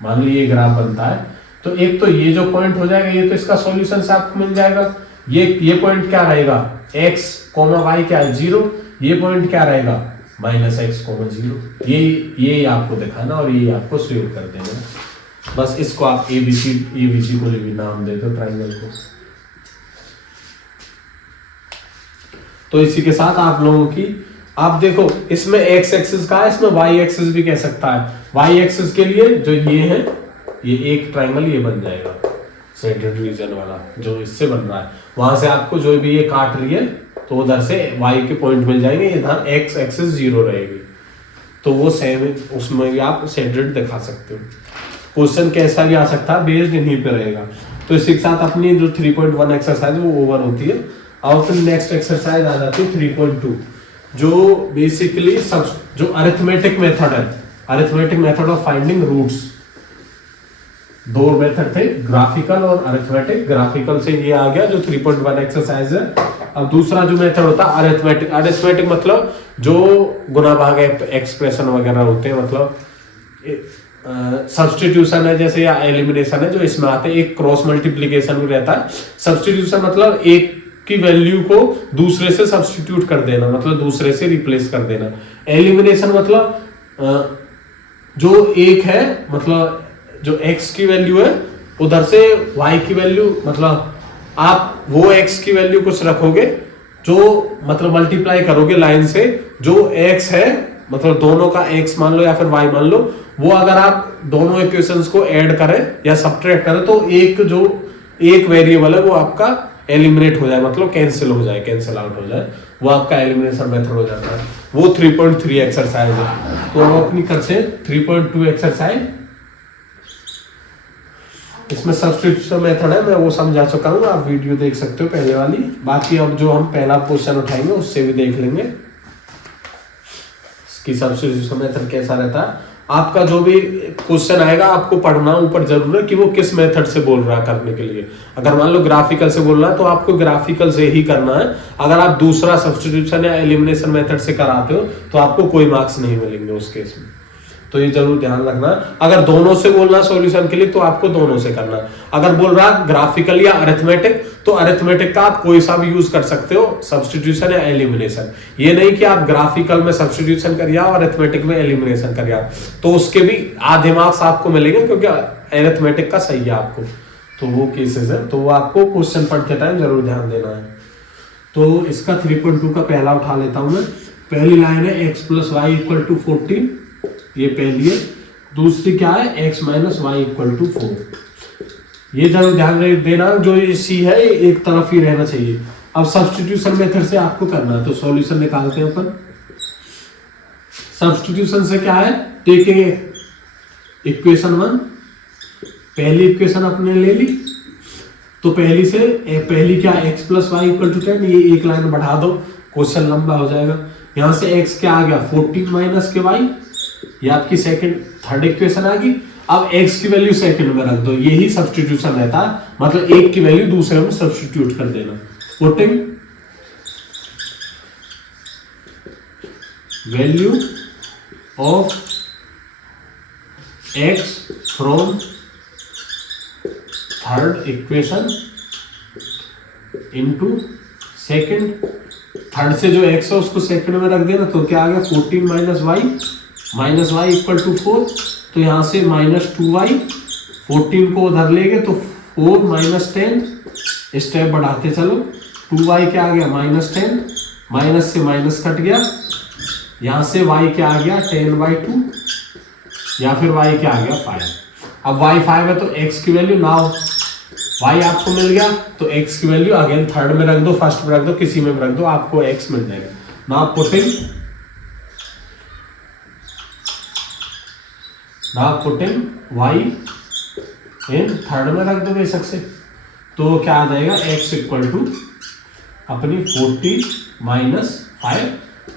मान लो ये ग्राफ बनता है, तो एक तो ये जो पॉइंट हो जाएगा ये तो इसका सॉल्यूशन से आपको मिल जाएगा। ये पॉइंट क्या रहेगा, x, y क्या है 0, ये पॉइंट क्या रहेगा -x, 0। ये आपको दिखाना और ये आपको शेयर कर देना। बस इसको आप ABC को भी नाम दे दो ट्राइंगल को। तो इसी के साथ आप लोगों की, आप देखो इसमें x एक्सिस का है, इसमें y एक्सिस भी कह सकता है। y एक्सिस के लिए जो ये है, ये एक ट्राइंगल ये बन जाएगा सेंट्रल रीजन वाला जो इससे बन रहा है, वहां से आपको जो भी ये काट रही है तो उधर से y के पॉइंट मिल जाएंगे, इधर x एक्सिस 0 रहेगी, तो वो सेम उसमें भी आप सेंट्रेड दिखा सकते हो। क्वेश्चन कैसा भी आ सकता है, बेस्ड इन्हीं पे रहेगा। तो इसी के साथ अपनी जो 3.1 एक्सरसाइज वो ओवर होती है। और फिर नेक्स्ट एक्सरसाइज आ जाती है 3.2, जो बेसिकली सब जो अरिथमेटिक मेथड है, arithmetic method of finding roots. 2 method थे, ग्राफिकल और अरिथमेटिक। ग्राफिकल से ये आ गया जो 3.1 एक्सरसाइज है। अब दूसरा जो मेथड होता है अरिथमेटिक। अरिथमेटिक मतलब जो गुना भाग एक्सप्रेशन वगैरह होते हैं, मतलब सब्स्टिट्यूशन है जैसे, या एलिमिनेशन है जो इसमें आते हैं। एक क्रॉस मल्टीप्लिकेशन भी रहता है। सब्स्टिट्यूशन मतलब एक की वैल्यू को दूसरे से सब्स्टिट्यूट कर देना, मतलब दूसरे से रिप्लेस कर देना। एलिमिनेशन मतलब जो एक है, मतलब जो x की वैल्यू है उधर से y की वैल्यू, मतलब आप वो x की वैल्यू कुछ रखोगे जो मतलब मल्टीप्लाई करोगे लाइन से, जो x है मतलब दोनों का x मान लो या फिर y मान लो, वो अगर आप दोनों इक्वेशंस को ऐड करें या सब्ट्रैक्ट करें तो एक वेरिएबल है वो आपका एलिमिनेट हो जाए, मतलब कैंसिल हो जाए, कैंसिल आउट हो जाए, वो आपका एलिमिनेशन मेथड हो जाता है। वो 3.3 एक्सरसाइज है। तो हम अपनी कर से 3.2 एक्सरसाइज, इसमें सब्स्टिट्यूशन मेथड है, मैं वो समझा चुका हूँ, आप वीडियो देख सकते हो पहले वाली। बाकी अब जो हम पहला क्वेश्चन उठाएंगे उससे भी देख लेंगे इसकी सब्स्टिट्यूशन मेथड कैसा रहता है। आपका जो भी क्वेश्चन आएगा आपको पढ़ना ऊपर जरूर है कि वो किस मेथड से बोल रहा है करने के लिए। अगर मान लो ग्राफिकल से बोल रहा है तो आपको ग्राफिकल से ही करना है। अगर आप दूसरा सब्स्टिट्यूशन या एलिमिनेशन मेथड से कराते हो तो आपको कोई मार्क्स नहीं मिलेंगे उस केस में, तो ये जरूर ध्यान रखना। अगर दोनों से बोलना सॉल्यूशन के लिए तो आपको दोनों से करना। अगर बोल रहा है ग्राफिकल या अरिथमेटिक तो अरिथमेटिक का आप कोई सा भी यूज कर सकते हो, सब्स्टिट्यूशन या एलिमिनेशन। ये नहीं कि आप ग्राफिकल में सब्स्टिट्यूशन करिए और अरिथमेटिक में एलिमिनेशन करिए, तो उसके भी आधे मार्क्स आपको मिलेंगे क्योंकि अरिथमेटिक का सही है आपको। तो वो केसेस है, तो वो आपको क्वेश्चन पढ़ते टाइम जरूर ध्यान देना है। तो इसका 3.2 का पहला उठा लेता हूं मैं। पहली लाइन है x plus y equal to 14, ये पहली है। दूसरी क्या है x minus y equal to 4। ये जरूर ध्यान देना, जो ये c है एक तरफ ही रहना चाहिए। अब सब्स्टिट्यूशन मेथड से आपको करना है, तो सॉल्यूशन निकालते हैं अपन। सब्स्टिट्यूशन से क्या है, टेकिंग इक्वेशन 1, पहली इक्वेशन अपने ले ली, तो पहली क्या x plus y equal to 10, ये एक लाइन बढ़ा दो, क्वेश्चन लंबा हो जाएगा। यहां से x क्या आ गया 14 माइनस के y, ये आपकी थर्ड इक्वेशन आ गई। अब x की वैल्यू सेकंड में रख दो, यही सब्स्टिट्यूशन रहता है, मतलब एक की वैल्यू दूसरे में सब्स्टिट्यूट कर देना। Putting value of x from third equation into second. Third से जो x है उसको सेकंड में रख देना, तो क्या आ गया 14 माइनस वाई इक्वल टू 4। तो यहां से -2y, 14 को उधर ले गए तो 4 माइनस 10, स्टेप बढ़ाते चलो, 2y क्या आ गया -10, माइनस से माइनस कट गया, यहां से y क्या आ गया 10/2, या फिर y क्या आ गया 5। अब y 5 है तो x की वैल्यू नाउ y आपको मिल गया, तो x की वैल्यू अगेन थर्ड में रख दो, फर्स्ट में रख दो, किसी में रख दो, आपको x मिल जाएगा। Now putting y in third में रख दो बेशक से, तो क्या आ जाएगा x इक्वल टू अपनी 40 माइनस 5,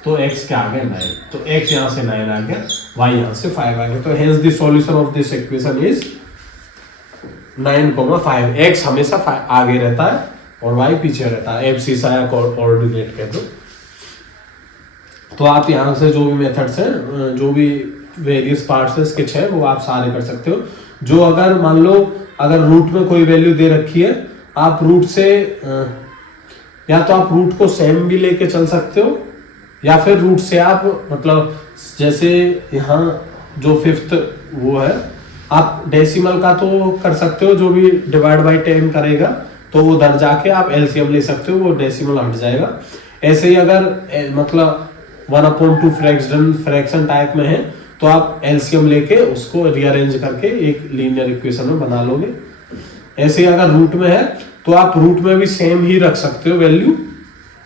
तो x क्या आ गया 9, तो x यहाँ से 9 आ गया, y यहाँ से 5 आ गया। तो hence the solution of this equation is 9,5। x हमेशा आगे रहता है और y पीछे रहता है, एब्सिसा या कोऑर्डिनेट कह दो। तो आप यहाँ से जो भी मेथड्स हैं, जो भी वेरियस पार्ट्स है इसके 6, वो आप सारे कर सकते हो। जो अगर मान लो अगर रूट में कोई वैल्यू दे रखी है, आप रूट से या तो आप रूट को सेम भी लेके चल सकते हो, या फिर रूट से आप मतलब जैसे यहाँ जो 5th वो है, आप डेसिमल का तो कर सकते हो, जो भी डिवाइड बाय 10 करेगा तो वो उधर जाके आप एलसीएम ले सकते हो, वो डेसिमल हट जाएगा। ऐसे ही अगर मतलब 1/2 फ्रैक्शन टाइप में है तो आप एलसीएम लेके उसको रीअरेंज करके एक लीनियर इक्वेशन में बना लोगे। ऐसे ही अगर रूट में है तो आप रूट में भी सेम ही रख सकते हो वैल्यू,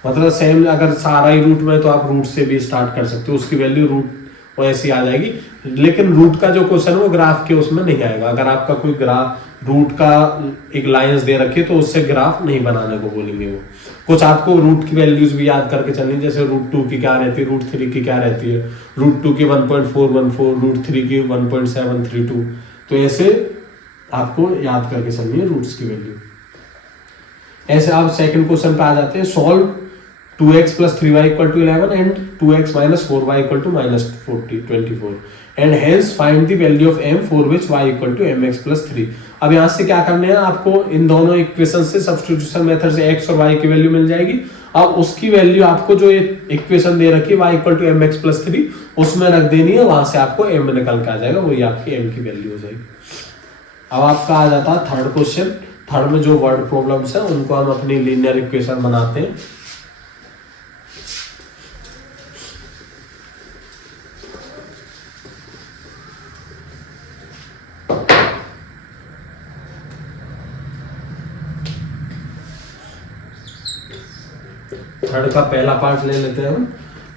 मतलब सेम अगर सारा ही रूट में तो आप रूट से भी स्टार्ट कर सकते हो, उसकी वैल्यू रूट वो ऐसी आ जाएगी। लेकिन रूट का जो क्वेश्चन है वो ग्राफ के उसमें नहीं आएगा। अगर आपका कोई ग्राफ रूट का एक लाइंस दे रखी है तो उससे ग्राफ नहीं बनाने को बोलेंगे वो। कुछ आपको रूट की वैल्यूज भी याद करके चलनी, जैसे √2 की क्या रहती है, √3 की क्या रहती है, √2 की 1.414, √3 की 1.732, तो ऐसे आपको याद करके चलनी है रूट्स की वैल्यू। ऐसे आप सेकंड क्वेश्चन पे आ जाते हैं, solve 2x + 3y = 11 and 2x - 4y = -24 and hence find the value of m for which y = mx + 3। अब यहाँ से क्या करने हैं आपको, इन दोनों इक्वेशन से सब्स्टिट्यूशन मेथड से x और y की वैल्यू मिल जाएगी। अब उसकी वैल्यू आपको जो इक्वेशन दे रखी है y = mx + 3 उसमें रख देनी है, वहां से आपको m निकल के आ जाएगा, वही आपकी m की वैल्यू हो जाएगी। अब आपका आ जाता है थर्ड क्वेश्चन। थर्ड में जो वर्ड प्रॉब्लम्स है उनको हम अपनी लीनियर इक्वेशन बनाते हैं। थर्ड का पहला पार्ट ले लेते हैं हम।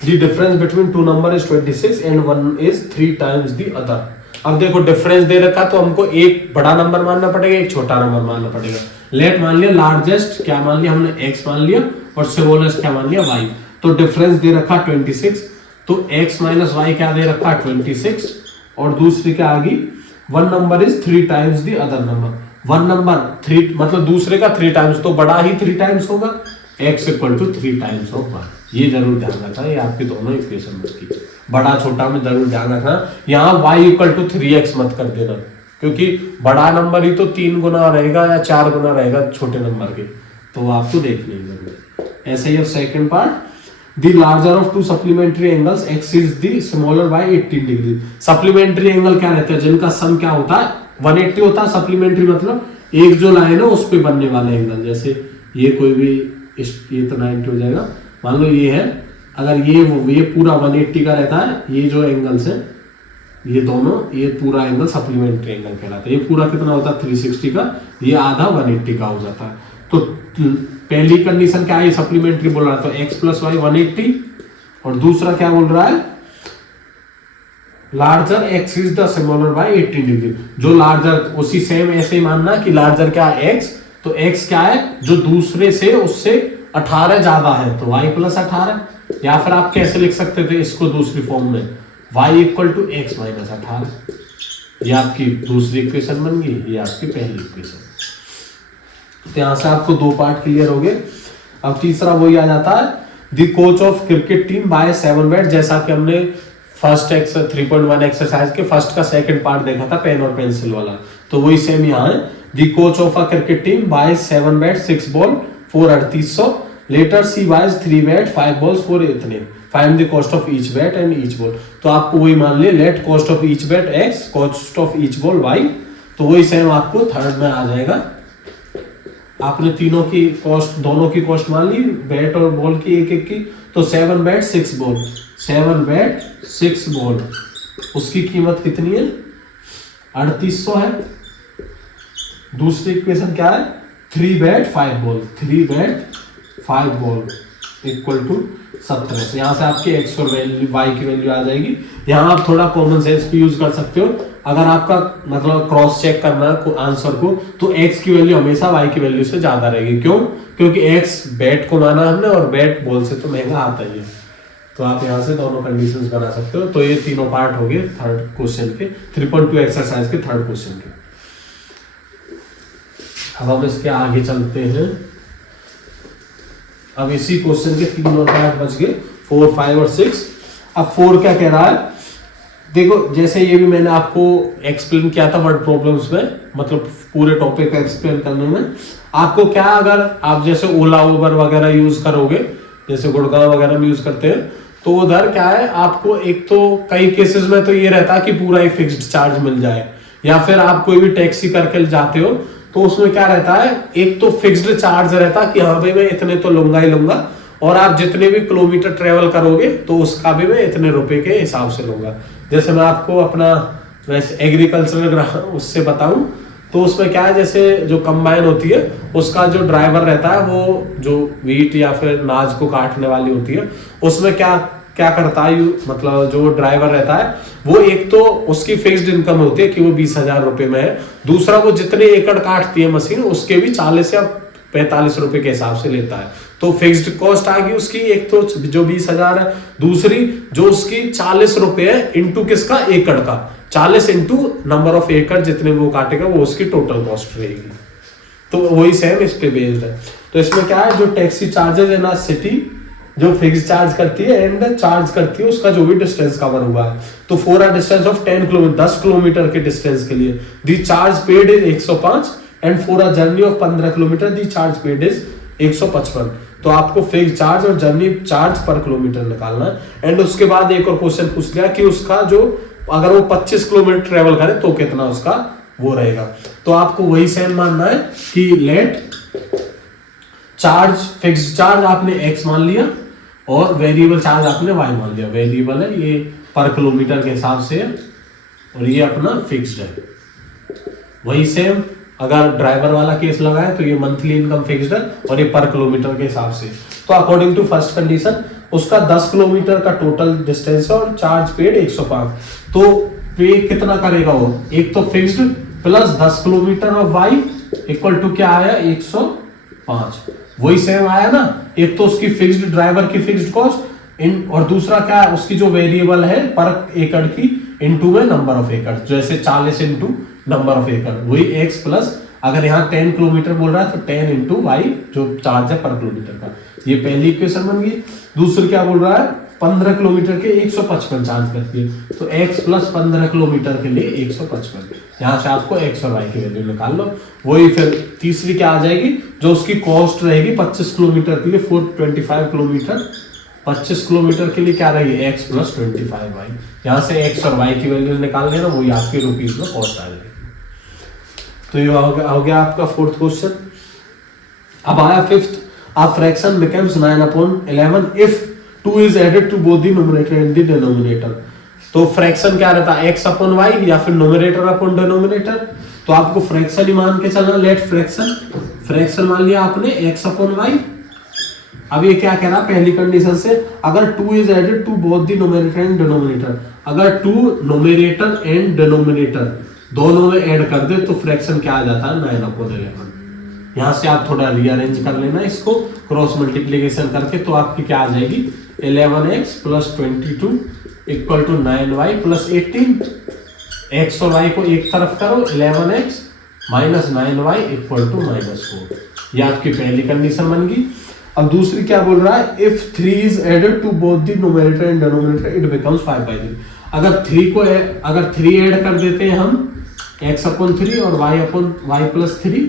The difference between two number is 26 and one is 3 times the other. अब देखो डिफरेंस दे रखा तो हमको एक बड़ा नंबर मानना पड़ेगा, एक छोटा नंबर मानना पड़ेगा। लेट मान लिया लार्जेस्ट क्या मान लिया हमने x मान लिया और स्मॉलेस्ट क्या मान लिया y। तो डिफरेंस दे रखा 26, तो x - y क्या दे रखा 26, और दूसरी क्या आ गई, one number is 3 times the other number. One number 3 मतलब दूसरे का 3 टाइम्स, तो बड़ा ही 3 टाइम्स होगा, x = 3 टाइम्स ऑफ 1। ये जरूर ध्यान रखना, ये आपके दोनों इक्वेशन की बड़ा छोटा में जरूर ध्यान रखना। यहाँ y = 3x मत कर देना, क्योंकि बड़ा नंबर ही तो 3 गुना रहेगा या 4 गुना रहेगा छोटे नंबर के, तो आपको देखनी है जरूर। ऐसे ही second part, the larger of 2 supplementary angles x is the smaller by 18 degree. Supplementary angle क्या रहता है, जिनका सम क्या होता है 180 होता है। सप्लीमेंट्री मतलब एक जो लाइन है उस पे बनने वाला एंगल, जैसे ये कोई भी ये तो 90 हो जाएगा, मान लो ये है, अगर ये पूरा 180 का रहता है, ये जो एंगल्स है ये दोनों, ये पूरा एंगल सप्लीमेंट्री एंगल कहलाता है। ये पूरा कितना होता है 360 का, ये आधा 180 का हो जाता है। तो पहली कंडीशन क्या है, सप्लीमेंट्री बोल रहा है, तो x + y 180, और दूसरा क्या बोल रहा है, larger x is the smaller by 18 degree. जो लार्जर उसी सेम ऐसे ही मानना कि लार्जर क्या है x, तो x क्या है जो दूसरे से उससे 18 ज्यादा है, तो y + 18। या फिर आप कैसे लिख सकते थे इसको दूसरी फॉर्म में, y = x - 18। ये आपकी दूसरी इक्वेशन बन गई, ये आपकी पहली इक्वेशन। तो यहां से आपको 2 पार्ट क्लियर हो गए। अब तीसरा वही आ जाता है, the coach of cricket team bye 7 bat, जैसा कि हमने फर्स्ट 3.1 एक्सरसाइज के फर्स्ट का सेकंड पार्ट देखा था पेन और पेंसिल वाला, तो वही सेम यहाँ है। The coach of a cricket team bye 7 bat 6 ball for 3800, later she buys 3 bat 5 balls for इतने, find the cost of each bat and each ball. तो आपको वही मान लिया, let cost of each bat x, cost of each ball y, तो वही same आपको third में आ जाएगा। आपने तीनों की कॉस्ट, दोनों की कॉस्ट मान ली, बैट और बॉल की एक एक की, तो 7 बैट 6 बॉल, 7 बैट 6 बॉल, उसकी कीमत कितनी है 3800 है। दूसरी इक्वेशन क्या है 3 bat 5 ball, 3 bat 5 ball equal to 17। से यहाँ से आपकी x और y की वैल्यू आ जाएगी। यहाँ आप थोड़ा कॉमन सेंस भी यूज कर सकते हो, अगर आपका मतलब क्रॉस चेक करना है आंसर को, तो x की वैल्यू हमेशा y की वैल्यू से ज्यादा रहेगी। क्यों? क्योंकि x बैट को माना हमने और बैट बॉल से तो महंगा आता ही है। तो आप यहाँ से दोनों कंडीशंस बना सकते हो। तो ये तीनों पार्ट हो गए थर्ड क्वेश्चन के, 3.2 एक्सरसाइज के थर्ड क्वेश्चन के। अब हम इसके आगे चलते हैं। अब इसी क्वेश्चन के 3 और 5 बच गए, 4, 5 और 6। अब 4 क्या कह रहा है, देखो जैसे ये भी मैंने आपको एक्सप्लेन किया था वर्ड प्रॉब्लम्स में, मतलब पूरे टॉपिक का एक्सप्लेन करने में। आपको क्या, अगर आप जैसे ओला उबर वगैरह यूज करोगे, जैसे गुड़गांव वगैरह में यूज करते हैं, तो उधर क्या है, आपको एक तो कई केसेस में तो ये रहता है कि पूरा ही फिक्स्ड चार्ज मिल जाए, या फिर आप कोई भी टैक्सी करके जाते हो तो उसमें क्या रहता है, एक तो फिक्स्ड चार्ज रहता है कि हाँ भाई मैं इतने तो लूंगा ही लूंगा, और आप जितने भी किलोमीटर ट्रेवल करोगे तो उसका भी मैं इतने रुपए के हिसाब से लूंगा। जैसे मैं आपको अपना वैसे एग्रीकल्चरल उससे बताऊं, तो उसमें क्या है, जैसे जो कंबाइन होती है उसका जो ड्राइवर रहता है, वो जो व्हीट या फिर नाज को काटने वाली होती है, उसमें क्या क्या करता है, मतलब जो ड्राइवर रहता है वो एक तो उसकी फिक्स्ड इनकम होती है कि वो 20,000 रुपए में है, दूसरा वो जितने एकड़ काटती है मशीन उसके भी 40 या 45 रुपए के हिसाब से लेता है। तो फिक्स्ड कॉस्ट आ गई उसकी, एक तो जो 20,000 है, दूसरी जो उसकी 40 रुपए है इंटू किसका, एकड़ का, 40 इंटू नंबर ऑफ एकड़ जितने वो काटेगा वो उसकी टोटल कॉस्ट रहेगी। तो वही सेम इस पे बेस्ड है। तो इसमें क्या है, जो टैक्सी चार्जेस है ना, सिटी जो फिक्स चार्ज करती है एंड चार्ज करती है उसका जो भी डिस्टेंस कवर हुआ है। तो for a distance of 10 kilometre, 10 kilometre के डिस्टेंस के लिए the charge paid is 105, and for a journey of 15 kilometre the charge paid is 155। तो आपको फिक्स चार्ज और जर्नी चार्ज पर किलोमीटर निकालना है। एंड उसके बाद एक और क्वेश्चन पूछ लिया कि उसका जो, अगर वो 25 किलोमीटर ट्रेवल करे तो कितना उसका वो रहेगा। तो आपको वही सेम मानना है कि लेट चार्ज, फिक्स चार्ज आपने x मान लिया और वेरिएबल चार्ज आपने y मान लिया। वेरिएबल है ये पर किलोमीटर के हिसाब से है और ये अपना फिक्स्ड है। वही सेम अगर ड्राइवर वाला केस लगाए तो ये मंथली इनकम फिक्स्ड है और ये पर किलोमीटर के हिसाब से। तो अकॉर्डिंग टू फर्स्ट कंडीशन उसका 10 किलोमीटर का टोटल डिस्टेंस है और चार्ज पेड 105। तो पे कितना करेगा वो, एक तो फिक्स्ड प्लस 10 किलोमीटर और y इक्वल टू क्या आया 105। वही सेम आया ना, एक तो उसकी फिक्स्ड ड्राइवर की फिक्स्ड कॉस्ट इन, और दूसरा क्या है उसकी जो वेरिएबल है पर एकड़ की इनटू में नंबर ऑफ एकड़, जैसे 40 इंटू नंबर ऑफ एकड़, वही x प्लस, अगर यहाँ 10 किलोमीटर बोल रहा है तो 10 इंटू y जो चार्ज है पर किलोमीटर का। ये पहली इक्वेशन बन गई। दूसरी क्या बोल रहा है, 15 किलोमीटर के 155 चार्ज करती है, तो x प्लस 15 किलोमीटर के लिए 155। यहाँ से आपको x और y की वैल्यू निकाल लो। वही फिर तीसरी क्या आ जाएगी, जो उसकी कॉस्ट रहेगी 25 किलोमीटर के लिए 425 किलोमीटर, 25 किलोमीटर के लिए क्या रहेगी x प्लस 25y। यहाँ से x और y की वैल्यू निकाल लेना, वही आपके रुपीज में कॉस्ट आ जाएगी। तो ये हो गया आपका फोर्थ क्वेश्चन। अब आया fifth, a fraction becomes 9/11 if 2 is added to both the numerator and the denominator। तो फ्रैक्शन क्या रहता है, x अपॉन y या फिर नोमिनेटर अपॉन डिनोमिनेटर। तो आपको फ्रैक्शन ही मान के चलना, लेट फ्रैक्शन मान लिया आपने x अपॉन y। अब ये क्या कह रहा है, पहली कंडीशन से अगर 2 is added to both the numerator and denominator, अगर 2 नोमिनेटर एंड डिनोमिनेटर दोनों में ऐड कर दे तो फ्रैक्शन क्या आ जाता है 9/11। यहाँ से आप थोड़ा रीअरेंज कर लेना इसको क्रॉस मल्टीप्लीकेशन करके, तो आपकी क्या आ जाएगी 11x plus 22 equal to 9y plus 18। x और y को एक तरफ करो, 11x minus 9y equal to -4। ये आपकी पहली कंडीशन बन गई। अब दूसरी क्या बोल रहा है, if 3 is added to both the numerator and denominator it becomes 5/3। अगर 3 ऐड कर देते हैं हम x/3 और y/y+3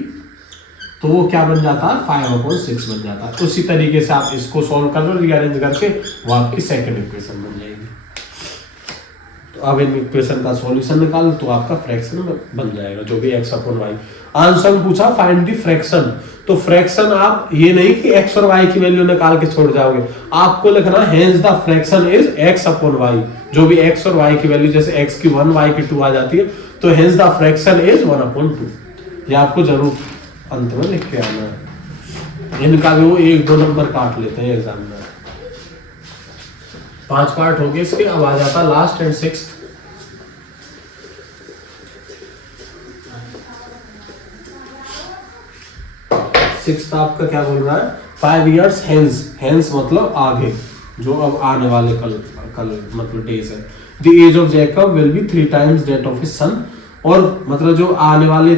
तो वो क्या बन जाता है, 5/6 बन जाता है। उसी तरीके से आप इसको सॉल्व कर लो रीअरेंज करके, वो आपकी सेकंड इक्वेशन बन जाएगी। तो अब इन इक्वेशन का सॉल्यूशन निकालो तो आपका फ्रैक्शन बन जाएगा, जो भी x/y। आंसर पूछा फाइंड द फ्रैक्शन, तो फ्रैक्शन आप ये नहीं कि x और y की वैल्यू निकाल के छोड़ जाओगे, आपको लिखना hence the fraction is x/y। जो भी x और y की वैल्यू, जैसे x की 1 y की 2 आ जाती है, तो हेंस द फ्रैक्शन इज 1/2। ये आपको जरूर अंत में लिख के आना है। इनका भी वो 1-2 नंबर काट लेते हैं एग्जाम में। 5 पार्ट हो गए इसके, अब आ जाता लास्ट एंड सिक्स्थ। सिक्स्थ आपका क्या बोल रहा है, 5 years हेंस मतलब आगे, जो अब आने वाले कल मतलब डेज है। The age of Jacob will be 3 times that of his son, और मतलब जो आने वाले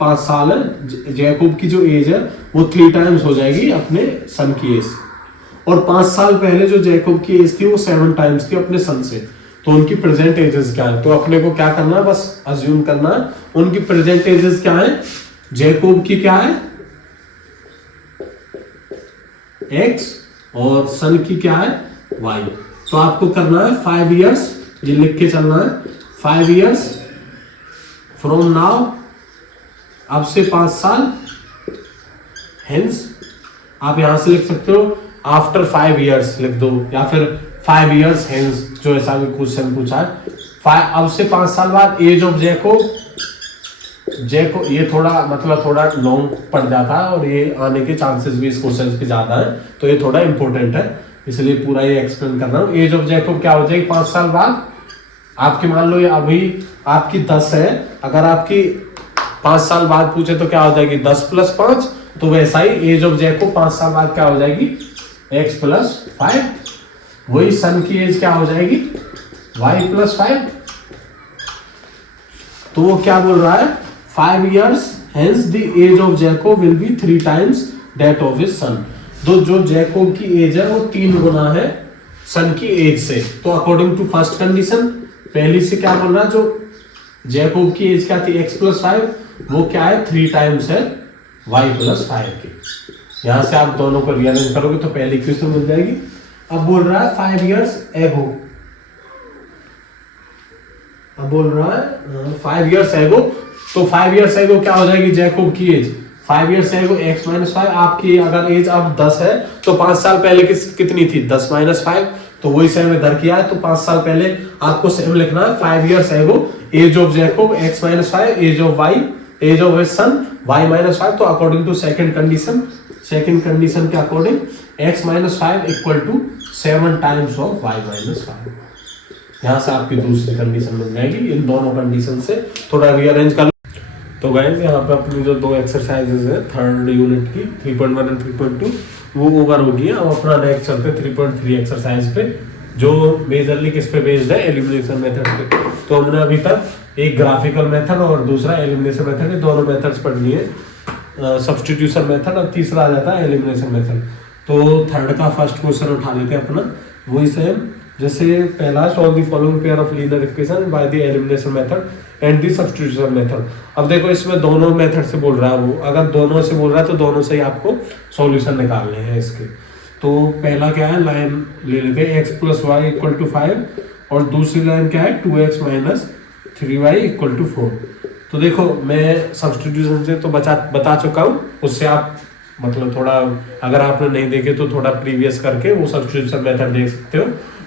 5 साल है, जैकब की जो एज है वो 3 times हो जाएगी अपने सन की एज, और 5 साल पहले जो जैकब की एज थी वो 7 times थी अपने सन से। तो उनकी प्रेजेंट एजेस क्या है, तो अपने को क्या करना है, बस अज्यूम करना है उनकी प्रेजेंट एजेस क्या है। जैकब की क्या है x और सन की क्या है y। तो आपको करना है 5 years, ये लिख के चलना है 5 years फ्रॉम नाउ, अब से 5 साल, हेंस आप यहां से लिख सकते हो आफ्टर 5 years लिख दो, या फिर 5 years हेंस, जो ऐसा भी क्वेश्चन पूछा है। अब से 5 साल बाद एज ऑफ जैकब, ये थोड़ा मतलब थोड़ा लॉन्ग पड़ जाता है, और ये आने के चांसेस भी इस क्वेश्चन पे ज्यादा है, तो ये थोड़ा इंपॉर्टेंट है, इसलिए पूरा ये एक्सप्लेन कर रहा हूँ। एज ऑफ जैकब क्या हो जाएगी 5 साल बाद आपकी, मान लो ये अभी आपकी 10 है, अगर आपकी 5 साल बाद पूछे तो क्या हो जाएगी 10 + 5, तो वैसा ही एज ऑफ जैकब 5 साल बाद क्या हो जाएगी x + 5, वही सन की एज क्या हो जाएगी y + 5। तो वो क्या बोल रहा है, 5 years hence the age of Jacob will be 3 times that of his son। जो जैकोब की एज है वो 3 गुना है सन की एज से। तो अकॉर्डिंग टू फर्स्ट कंडीशन, पहली से क्या बोल रहा है, जो जैकोब की एज क्या थी x + 5, वो क्या है 3 times है y + 5 की। यहां से आप दोनों को रिअरेंज करोगे तो पहली इक्वेशन मिल जाएगी। अब बोल रहा है 5 years ago, अब बोल रहा है 5 years ago, तो 5 years ago क्या हो जाएगी जैकोब की एज, 5 years ago x - 5, आपकी अगर एज अब 10 है तो 5 साल पहले कितनी थी 10 - 5, तो वही सेम इधर किया है, तो 5 साल पहले आपको सेम लिखना है 5 years ago age of Jacob x - 5, age of y, age of his son y - 5। तो अकॉर्डिंग टू सेकंड कंडीशन के according x - 5 = 7 times of y - 5। यहां से आपकी दूसरी कंडीशन मिल जाएगी। इन दोनों कंडीशन से थोड़ा रीअरेंज कर। तो गाइस यहाँ पे अपनी जो 2 एक्सरसाइजेज है थर्ड यूनिट की 3.1 एंड 3.2 वो ओवर हो गई है। अब अपना नेक्स्ट चलते 3.3 एक्सरसाइज पे, जो मेजरली किस पे बेस्ड है, एलिमिनेशन मेथड पे। तो हमने अभी तक एक ग्राफिकल मेथड और दूसरा एलिमिनेशन मेथड, ये दोनों मेथड्स पढ़ लिए, सब्स्टिट्यूशन मेथड और तीसरा आ जाता है एलिमिनेशन मेथड। तो थर्ड का फर्स्ट क्वेश्चन उठा लेते हैं अपना, वही सेम जैसे पहला, solve the following pair of linear equation by the elimination method and the substitution method. अब देखो इसमें दोनों मेथड से बोल रहा है वो, अगर दोनों से बोल रहा है तो दोनों से ही आपको सॉल्यूशन निकालने हैं इसके। तो पहला क्या है, लाइन ले लेते हैं x + y = 5, और दूसरी लाइन क्या है 2x - 3y = 4। तो देखो मैं सब्स्टिट्यूशन से तो बता चुका हूँ, उससे आप मतलब थोड़ा अगर आपने नहीं देखे तो थोड़ा प्रीवियस करके वो सब्स्टिट्यूशन मेथड देख सकते हो,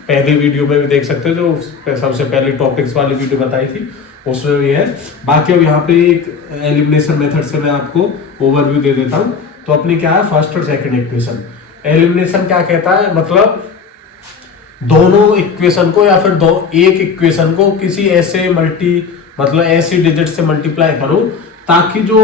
पहली वीडियो में भी देख सकते हो, जो सबसे पहले टॉपिक्स वाली वीडियो बताई थी उसमें भी है। बाकी अब यहाँ पे एक एलिमिनेशन मेथड से मैं आपको ओवरव्यू दे देता हूँ। तो अपनी क्या है फर्स्ट और सेकंड इक्वेशन। एलिमिनेशन क्या कहता है, मतलब दोनों इक्वेशन को या फिर एक इक्वेशन को किसी ऐसे ऐसी डिजिट से मल्टीप्लाई करो ताकि जो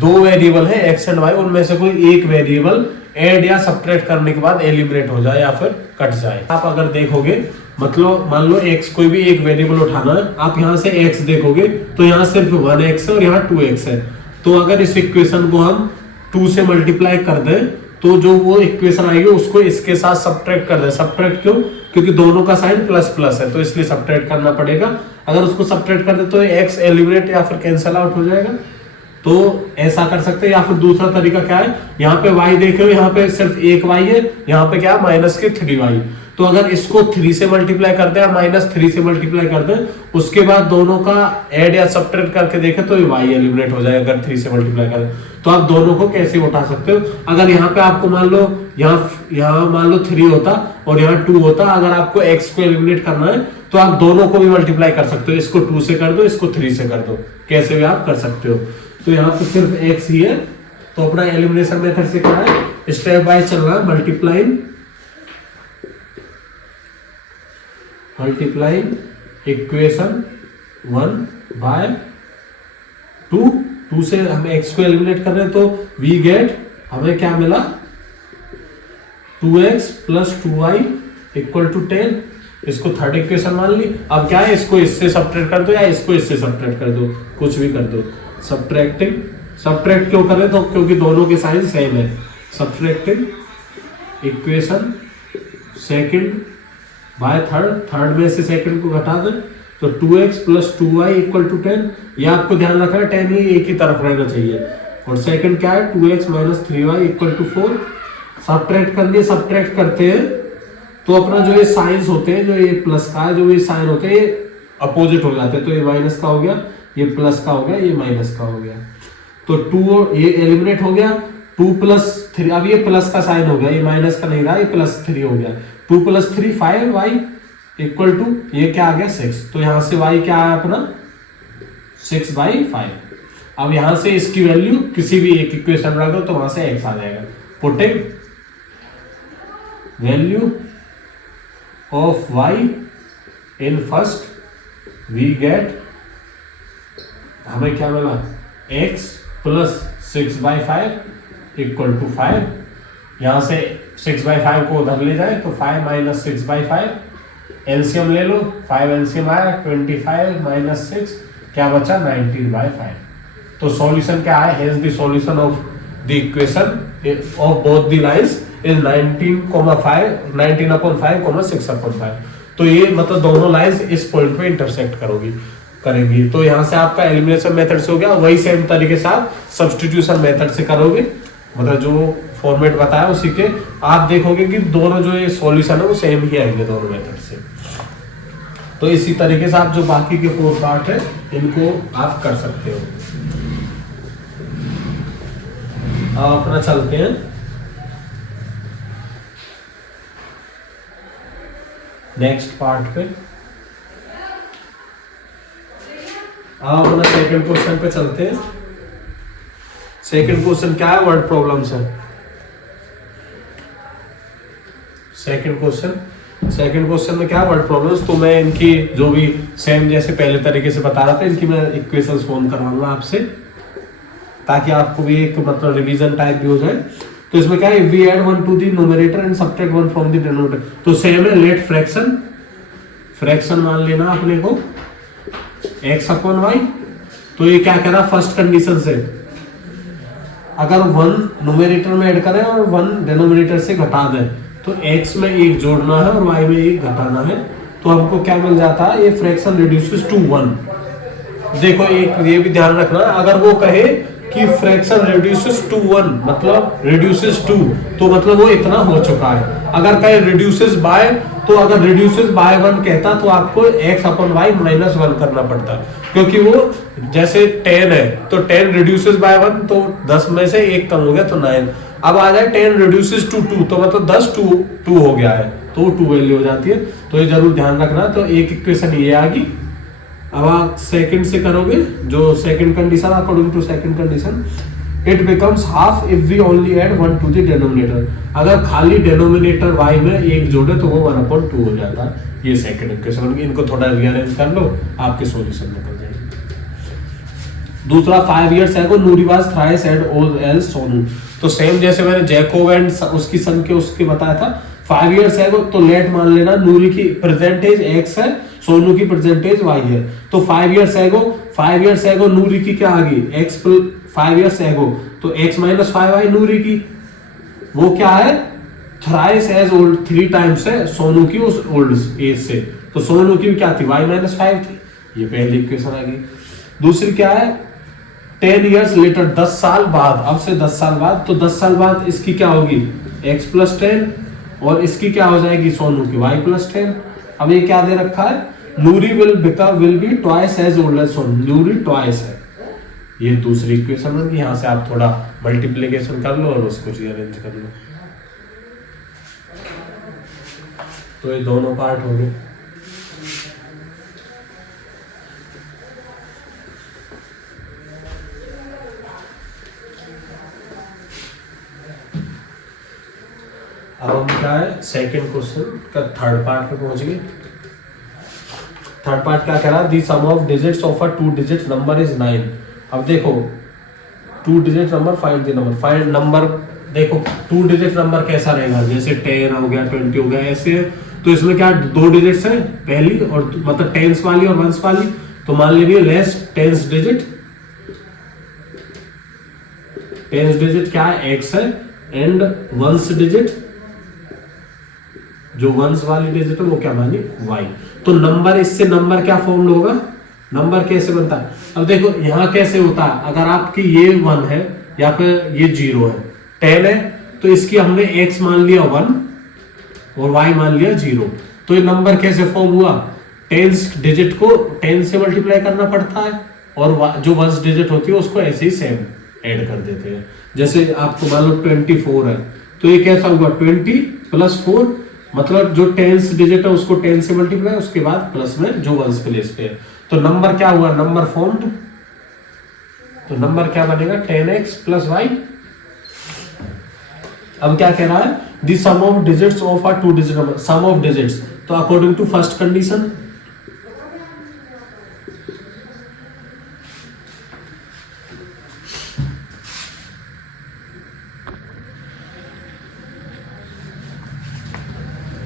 2 वेरिएबल है x एंड y, उनमें से कोई एक वेरिएबल ऐड या सब्ट्रैक्ट करने के बाद एलिमिनेट हो जाए या फिर कट जाए। आप अगर देखोगे मतलब मान लो x कोई भी एक वेरिएबल उठाना है, आप यहाँ से x देखोगे तो यहाँ सिर्फ 1x है और यहाँ 2x है। तो अगर इस इक्वेशन को हम 2 से मल्टीप्लाई कर दें तो जो वो इक्वेशन आएगी उसको इसके साथ सब्ट्रैक्ट कर दे। सब्ट्रैक्ट क्यों? क्योंकि दोनों का साइन प्लस प्लस है, तो इसलिए सब्ट्रैक्ट करना पड़ेगा। अगर उसको सब्ट्रैक्ट कर दे तो एक्स एलिमिनेट या फिर कैंसल आउट हो जाएगा। तो ऐसा कर सकते हैं, या फिर दूसरा तरीका क्या है, यहाँ पे y देख रहे हो, यहाँ पे सिर्फ एक y है, यहाँ पे क्या माइनस के 3y। तो अगर इसको 3 से मल्टीप्लाई कर दे या -3 से मल्टीप्लाई कर दे, उसके बाद दोनों का ऐड या सब्ट्रैक्ट करके देखे तो y एलिमिनेट हो जाएगा अगर 3 से मल्टीप्लाई कर दे। तो आप दोनों को कैसे उठा सकते हो? अगर यहाँ पे आपको मान लो यहाँ मान लो 3 होता और यहाँ 2 होता, अगर आपको x को एलिमिनेट करना है तो आप दोनों को भी मल्टीप्लाई कर सकते हो। इसको 2 से कर दो, इसको 3 से कर दो, कैसे भी आप कर सकते हो। तो यहाँ पे सिर्फ x ही है, तो अपना एलिमिनेशन मेथड से क्या है, स्टेप बाय चलना है। मल्टीप्लाइंग इक्वेशन 1 बाय 2 से हमें x को एलिमिनेट कर रहे हैं, तो वी गेट, हमें क्या मिला, 2x + 2y = 10। इसको थर्ड इक्वेशन मान ली। अब क्या है, इसको इससे सब्ट्रैक्ट कर दो या इसको इससे सब्ट्रैक्ट कर दो, कुछ भी कर दो। सब्ट्रैक्ट क्यों कर रहे हैं? तो क्योंकि दोनों के साइन सेम है। Subtracting equation second by third में से सेकंड को घटा दें, तो 2x + 2y = 10। ये आपको ध्यान रखना है, 10 ही एक ही तरफ रहना चाहिए। और सेकंड क्या है, 2x - 3y = 4। सब्ट्रैक्ट करनी है, सब्ट्रैक्ट करते हैं तो अपना जो ये साइंस होते हैं, जो ये प्लस का है, जो ये साइन होते हैं, ये अपोजिट हो जाते हैं। तो ये माइनस का हो गया, ये प्लस का हो गया, ये माइनस का हो गया। तो 2 ये एलिमिनेट हो गया। 2 + 3, अब ये प्लस का साइन हो गया, ये माइनस का नहीं रहा, ये +3 हो गया। 2 + 3 5y = ये क्या आ गया 6। तो यहां से y क्या आया अपना 6/5। अब यहां से इसकी वैल्यू किसी भी एक इक्वेशन रख दो तो वहां से x आ जाएगा। Putting value of y in first, we get, हमें क्या मिला, x + 6/5 = 5। यहां से 6/5 को उधर ले जाए तो 5 - 6/5, एलसीएम ले लो, 5 एलसीएम आया, 25 - 6 क्या बचा, 19/5। तो सॉल्यूशन क्या है, hence the solution of the equation of both the lines is 19/5, 6/5। तो ये मतलब दोनों लाइंस इस पॉइंट पे इंटरसेक्ट करेंगी। तो यहाँ से आपका एलिमिनेशन मेथड से हो गया। वही सेम तरीके से आप सब्स्टिट्यूशन मेथड से करोगे, मतलब जो फॉर्मेट बताया उसी के, आप देखोगे कि दोनों जो ये सॉल्यूशन है वो सेम ही आएंगे दोनों मेथड से। तो इसी तरीके से आप जो बाकी के 4 पार्ट है इनको आप कर सकते हो। अब अपना चलते हैं नेक्स्ट पार्ट पे। अब अपना सेकंड क्वेश्चन पे चलते हैं। सेकंड क्वेश्चन क्या है, वर्ड प्रॉब्लम्स है। सेकंड क्वेश्चन में क्या है, वर्ड प्रॉब्लम्स। तो मैं इनकी जो भी सेम जैसे पहले तरीके से बता रहा था, इनकी मैं इक्वेशंस फॉर्म करवाऊंगा आपसे, ताकि आपको भी एक मतलब रिवीजन टाइप भी हो जाए। तो इसमें क्या है, we add 1 to the numerator and subtract 1 from the denominator. तो सेम है, लेट फ्रैक्शन मान लेना अपने को x/y। तो ये क्या कह रहा, फर्स्ट कंडीशन से अगर 1 न्यूमरेटर में ऐड करें और 1 डिनोमिनेटर से घटा दें, तो x में 1 जोड़ना है और y में 1 घटाना है। तो हमको क्या मिल जाता है, ये फ्रैक्शन रिड्यूसेस टू 1। देखो एक ये भी ध्यान रखना, अगर वो कहे कि फ्रैक्शन रिड्यूसेस टू 1 मतलब रिड्यूसेस टू, तो मतलब वो इतना हो चुका है। अगर कहे रिड्यूसेस बाय, तो अगर रिड्यूसेस बाय 1 कहता तो आपको x/y -1 करना पड़ता, क्योंकि वो जैसे 10 है तो 10 रिड्यूसेस बाय 1, तो 10 में से 1 कम हो गया तो 9। अब आ जाए 10 रिड्यूसेस टू 2, तो मतलब 10 2 हो गया है, तो 2 वैल्यू हो जाती है। तो ये जरूर ध्यान रखना। तो एक इक्वेशन ये आ गई। अब आप सेकंड से करोगे, जो second condition, according to second condition it becomes half if we only add 1 to the denominator. अगर खाली डिनोमिनेटर y में 1 जोड़े तो वो 1/2 हो जाता है। ये सेकंड इक्वेशन। इनको थोड़ा रीअरेंज कर लो, आपके सॉल्यूशन निकल जाएंगे। दूसरा, 5 years ago Noori was thrice and all else Sonu. तो सेम जैसे मैंने जैकोब एंड उसकी सन के उसके बताया था, 5 years ago, तो लेट मान लेना नूरी की परसेंटेज x है, सोनू की परसेंटेज y है। तो 5 years ago नूरी की क्या आ गई, x 5 years ago, तो x - 5y नूरी की। वो क्या है, थ्राइस एज ओल्ड, 3 टाइम्स है सोनू की उस ओल्ड एज से। तो सोनू की क्या थी, y-5 थी, ये पहली इक्वेशन आ गई। दूसरी क्या है, 10 years later, 10 साल बाद, अब से 10 साल बाद, तो 10 साल बाद इसकी क्या होगी, x+10, और इसकी क्या हो जाएगी सोनू की y+10। अब ये क्या दे रखा है, Nuri will be twice as old as Sonu, Nuri twice है, ये दूसरी इक्वेशन होगी। यहाँ से आप थोड़ा मल्टीप्लीकेशन कर लो और उसको रीअरेंज कर लो। तो ये दोनों पार्ट हो गए। अब हम क्या है, सेकंड क्वेश्चन का थर्ड पार्ट पे पहुंच गए। थर्ड पार्ट क्या कह रहा है, the sum of digits of a 2 digit number is 9। अब देखो 2 digit number, find the number, find number. देखो 2 डिजिट नंबर कैसा रहेगा, जैसे 10 हो गया, 20 हो गया, ऐसे। तो इसमें क्या 2 डिजिट्स है पहली, और मतलब टेंस वाली और वंस वाली। तो मान लीजिए less tens digit, tens digit क्या है, x है, एंड वंस डिजिट, जो वंस वाली डिजिट है वो क्या मानी, y। तो नंबर, इससे नंबर क्या फॉर्म होगा, नंबर कैसे बनता है। अब देखो यहाँ कैसे होता है, अगर आपकी ये 1 है या फिर ये 0 है, 10 है, तो इसकी हमने x मान लिया 1 और y मान लिया 0। तो ये नंबर कैसे फॉर्म हुआ, टेंस डिजिट को 10 से मल्टीप्लाई करना पड़ता है, और जो वंस डिजिट होती है उसको ऐसे ही सेम ऐड कर देते हैं। जैसे आपको मान लो 24 है, तो ये कैसा हुआ 20 + 4, मतलब जो टेंस डिजिट है उसको 10 से मल्टीप्लाई, उसके बाद प्लस में जो वंस प्लेस पे है। तो नंबर क्या हुआ, नंबर फॉर्म्ड। तो नंबर क्या बनेगा, 10x + y। अब क्या कह रहा है, the sum of digits of a 2 digit number, sum of digits. तो अकॉर्डिंग टू फर्स्ट कंडीशन,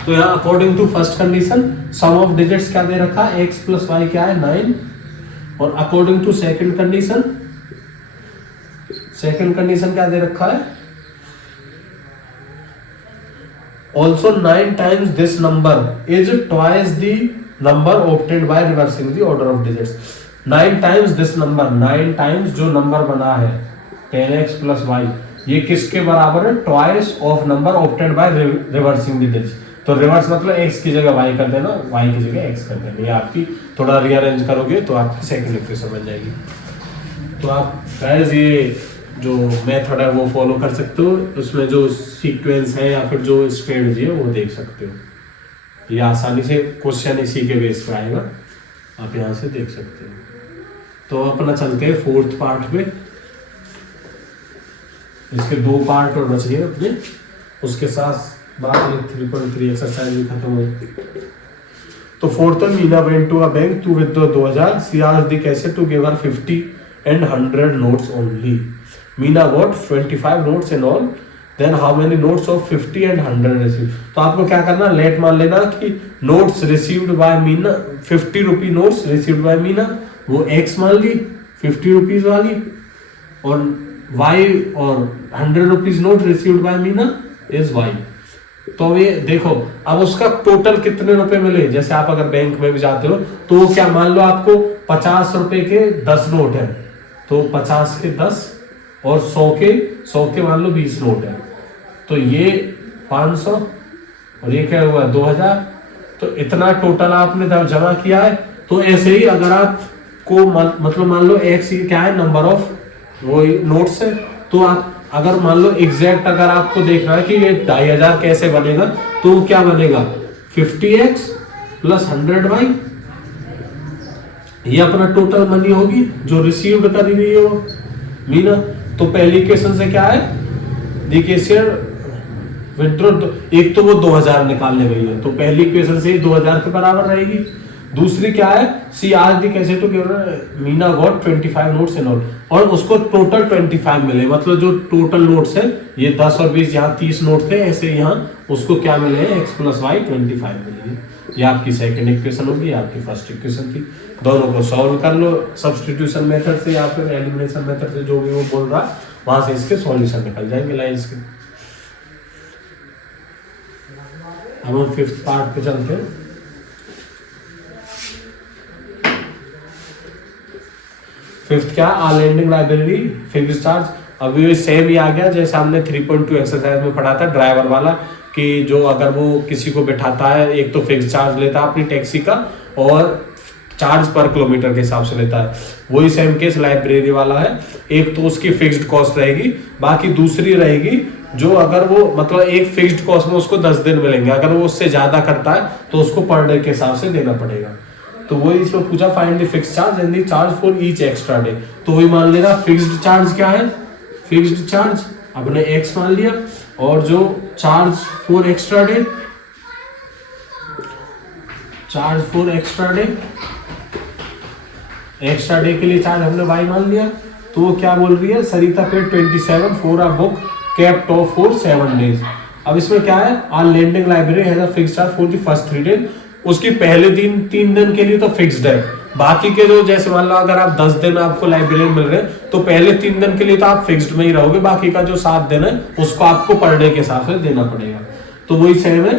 तो यहाँ according to first condition sum of digits क्या दे रखा है, x + y क्या है 9। और according to second condition, second condition क्या दे रखा है, also 9 times this number is twice the number obtained by reversing the order of digits. 9 times this number, 9 times जो नंबर बना है 10x + y, ये किसके बराबर है, twice of number obtained by reversing the digits. तो रिवर्स मतलब x की जगह y कर देना, y की जगह x कर देना। ये आपकी थोड़ा रीअरेंज करोगे तो आपकी सेकंड इक्वेशन बन जाएगी। तो आप गाइस ये जो मेथड है वो फॉलो कर सकते हो, उसमें जो सीक्वेंस है या फिर जो स्ट्रेटजी है वो देख सकते हो। ये आसानी से क्वेश्चन इसी के बेस पे आएगा, आप यहाँ से देख सकते हो। तो अपना चलते हैं फोर्थ पार्ट पे। इसके 2 पार्ट और बच गए अपने, उसके साथ बाद में 3.3 एक्सरसाइज भी खत्म हो गई। तो fourth, Meena went to a bank to withdraw 2000, she asked the cashier to give her 50 and 100 notes only. Meena got 25 notes in all, then how many notes of 50 and 100 received? तो आपको क्या करना, लेट मान लेना कि notes received by Meena, 50 rupee notes received by Meena, वो x मान ली 50 rupees वाली, और y और 100 rupees note received by Meena is y। तो ये देखो अब उसका टोटल कितने रुपए मिले। जैसे आप अगर बैंक में भी जाते हो तो वो क्या, मान लो आपको 50 रुपए के 10 नोट है, तो 50 के 10 और 100 के मान लो 20 नोट है, तो ये 500 और ये क्या हुआ 2000। तो इतना टोटल आपने जमा किया है। तो ऐसे ही अगर आपको मतलब मान लो x क्या है, नंबर ऑफ वो नोट्स है, तो आप अगर मान लो एग्जैक्ट अगर आपको देखना है कि ये 2500 कैसे बनेगा, तो क्या बनेगा 50x + 100y, ये अपना टोटल मनी होगी जो रिसीव्ड करी हुई है वो मीना। तो पहली इक्वेशन से क्या है, द कैशियर विथड्रॉ, एक तो वो 2000 निकालने गई है, तो पहली इक्वेशन से 2000 के बराबर रहेगी। दूसरी क्या है, सी आज दी कैसे, तो Meena got 25 notes in all, और उसको टोटल 25 मिले, मतलब जो टोटल नोट्स है ये 10 और 20, यहाँ 30 नोट थे, ऐसे यहाँ उसको क्या मिले हैं, x + y 25 मिले। ये आपकी सेकंड इक्वेशन होगी, आपकी फर्स्ट इक्वेशन थी। दोनों को सॉल्व कर लो सब्स्टिट्यूशन मेथड से या फिर एलिमिनेशन मेथड से, जो भी वो बोल रहा है वहां से इसके सॉल्यूशन निकल जाएंगे लाइंस के। अब हम 5th पार्ट पे चलते हैं। 5th क्या, अनलेंडिंग लाइब्रेरी फिक्स्ड चार्ज। अभी भी सेम ही आ गया जैसे हमने 3.2 एक्सरसाइज में पढ़ा था ड्राइवर वाला, कि जो अगर वो किसी को बिठाता है, एक तो फिक्स चार्ज लेता है अपनी टैक्सी का और चार्ज पर किलोमीटर के हिसाब से लेता है। वही सेम केस लाइब्रेरी वाला है। एक तो उसकी फिक्स्ड कॉस्ट रहेगी, बाकी दूसरी रहेगी जो अगर वो मतलब एक फिक्स्ड कॉस्ट में उसको 10 दिन मिलेंगे, अगर वो उससे ज्यादा करता है तो उसको पर डे के हिसाब से देना पड़ेगा। तो वही इसमें पूछा find the fixed charge and the charge for each extra day. तो वही मान लेना फिक्स्ड चार्ज क्या है, फिक्स्ड चार्ज अपने x मान लिया, और जो charge for extra day, charge for extra day, extra day के लिए चार्ज हमने y मान लिया। तो वो क्या बोल रही है, Sarita paid 27 for a book kept off for 7 days. अब इसमें क्या है, a lending library has a fixed charge for the first 3 days. उसकी पहले 3 दिन के लिए तो फिक्स्ड है, बाकी के जो जैसे मान लो अगर आप 10 दिन आपको लाइब्रेरी मिल रहे हैं तो पहले 3 दिन के लिए तो आप फिक्स्ड में ही रहोगे, बाकी का जो 7 दिन है उसको आपको पर डे के हिसाब से देना पड़ेगा। तो वही सेम है,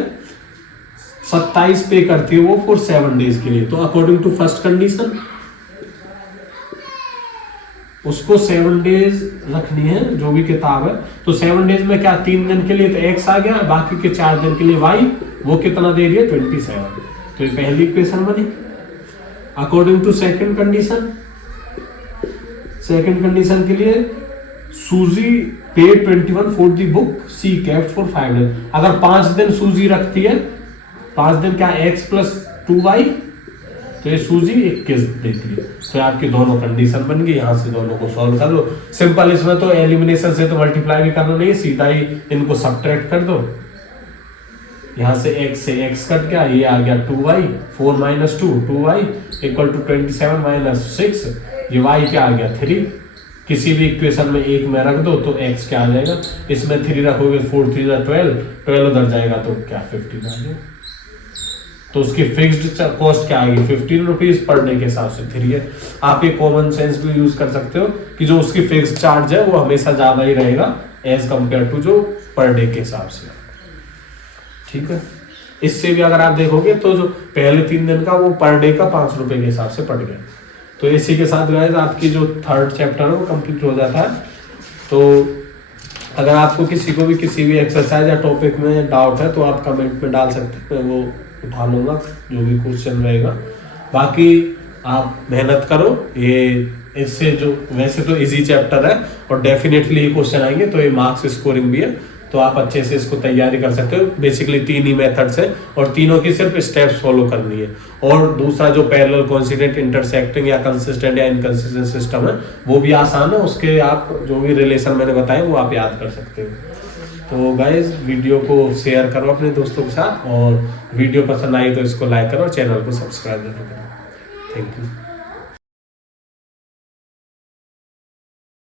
27 पे करती है वो फॉर 7 डेज के लिए। तो अकॉर्डिंग टू फर्स्ट कंडीशन उसको 7 डेज रखनी है जो भी किताब है। तो 7 डेज में क्या, 3 दिन के लिए तो x आ गया, बाकी के 4 दिन के लिए y, वो कितना दे रही है 27। तो ये पहली इक्वेशन बनी। According to second condition, second condition के लिए Suzy paid 21 for the book she kept for 5 days. अगर 5 दिन सूजी रखती है, 5 दिन क्या x प्लस 2y, तो ये सूजी 21 देती है। तो आपकी दोनों कंडीशन बन गई, यहाँ से दोनों को सॉल्व कर लो। सिंपल, इसमें तो एलिमिनेशन से तो मल्टीप्लाई भी करना नहीं है, सीधा ही इनको सब्ट्रैक्ट कर दो। यहाँ से x से x कट गया, ये आ गया 2y, 4 minus 2 2y equal to 27 minus 6, ये y क्या आ गया 3। किसी भी इक्वेशन में एक में रख दो तो x क्या आ जाएगा, इसमें 3 रखोगे 4 3 12 12 उधर जाएगा तो क्या 15 आ गया। तो उसकी फिक्स्ड कॉस्ट क्या आएगी 15 रुपीज पर डे के हिसाब से 3 है। आप ये कॉमन सेंस भी यूज कर सकते हो कि जो उसकी फिक्स्ड चार्ज है वो हमेशा ज्यादा ही रहेगा एज कंपेयर टू जो पर डे के हिसाब से। ठीक है, इससे भी अगर आप देखोगे तो जो पहले 3 दिन का वो पर डे का 5 रुपए के हिसाब से पड़ गया। तो इसी के साथ गाइस आपकी जो 3rd चैप्टर है वो कंप्लीट हो जाता है। तो अगर आपको किसी को भी किसी भी एक्सरसाइज या टॉपिक में डाउट है तो आप कमेंट में डाल सकते हैं, मैं वो उठा लूंगा जो भी क्वेश्चन रहेगा। बाकी आप मेहनत करो, ये इससे जो वैसे तो इजी चैप्टर है और डेफिनेटली ये क्वेश्चन आएंगे, तो ये मार्क्स स्कोरिंग भी है, तो आप अच्छे से इसको तैयारी कर सकते हो। बेसिकली 3 ही मेथड्स है और तीनों की सिर्फ स्टेप्स फॉलो करनी है। और दूसरा जो पैरेलल, कोइंसिडेंट, इंटरसेक्टिंग या कंसिस्टेंट या इनकंसिस्टेंट सिस्टम है वो भी आसान है, उसके आप जो भी रिलेशन मैंने बताए वो आप याद कर सकते हो। तो गाइज वीडियो को शेयर करो अपने दोस्तों के साथ, और वीडियो पसंद आई तो इसको लाइक करो, चैनल को सब्सक्राइब जरूर करो। Thank you.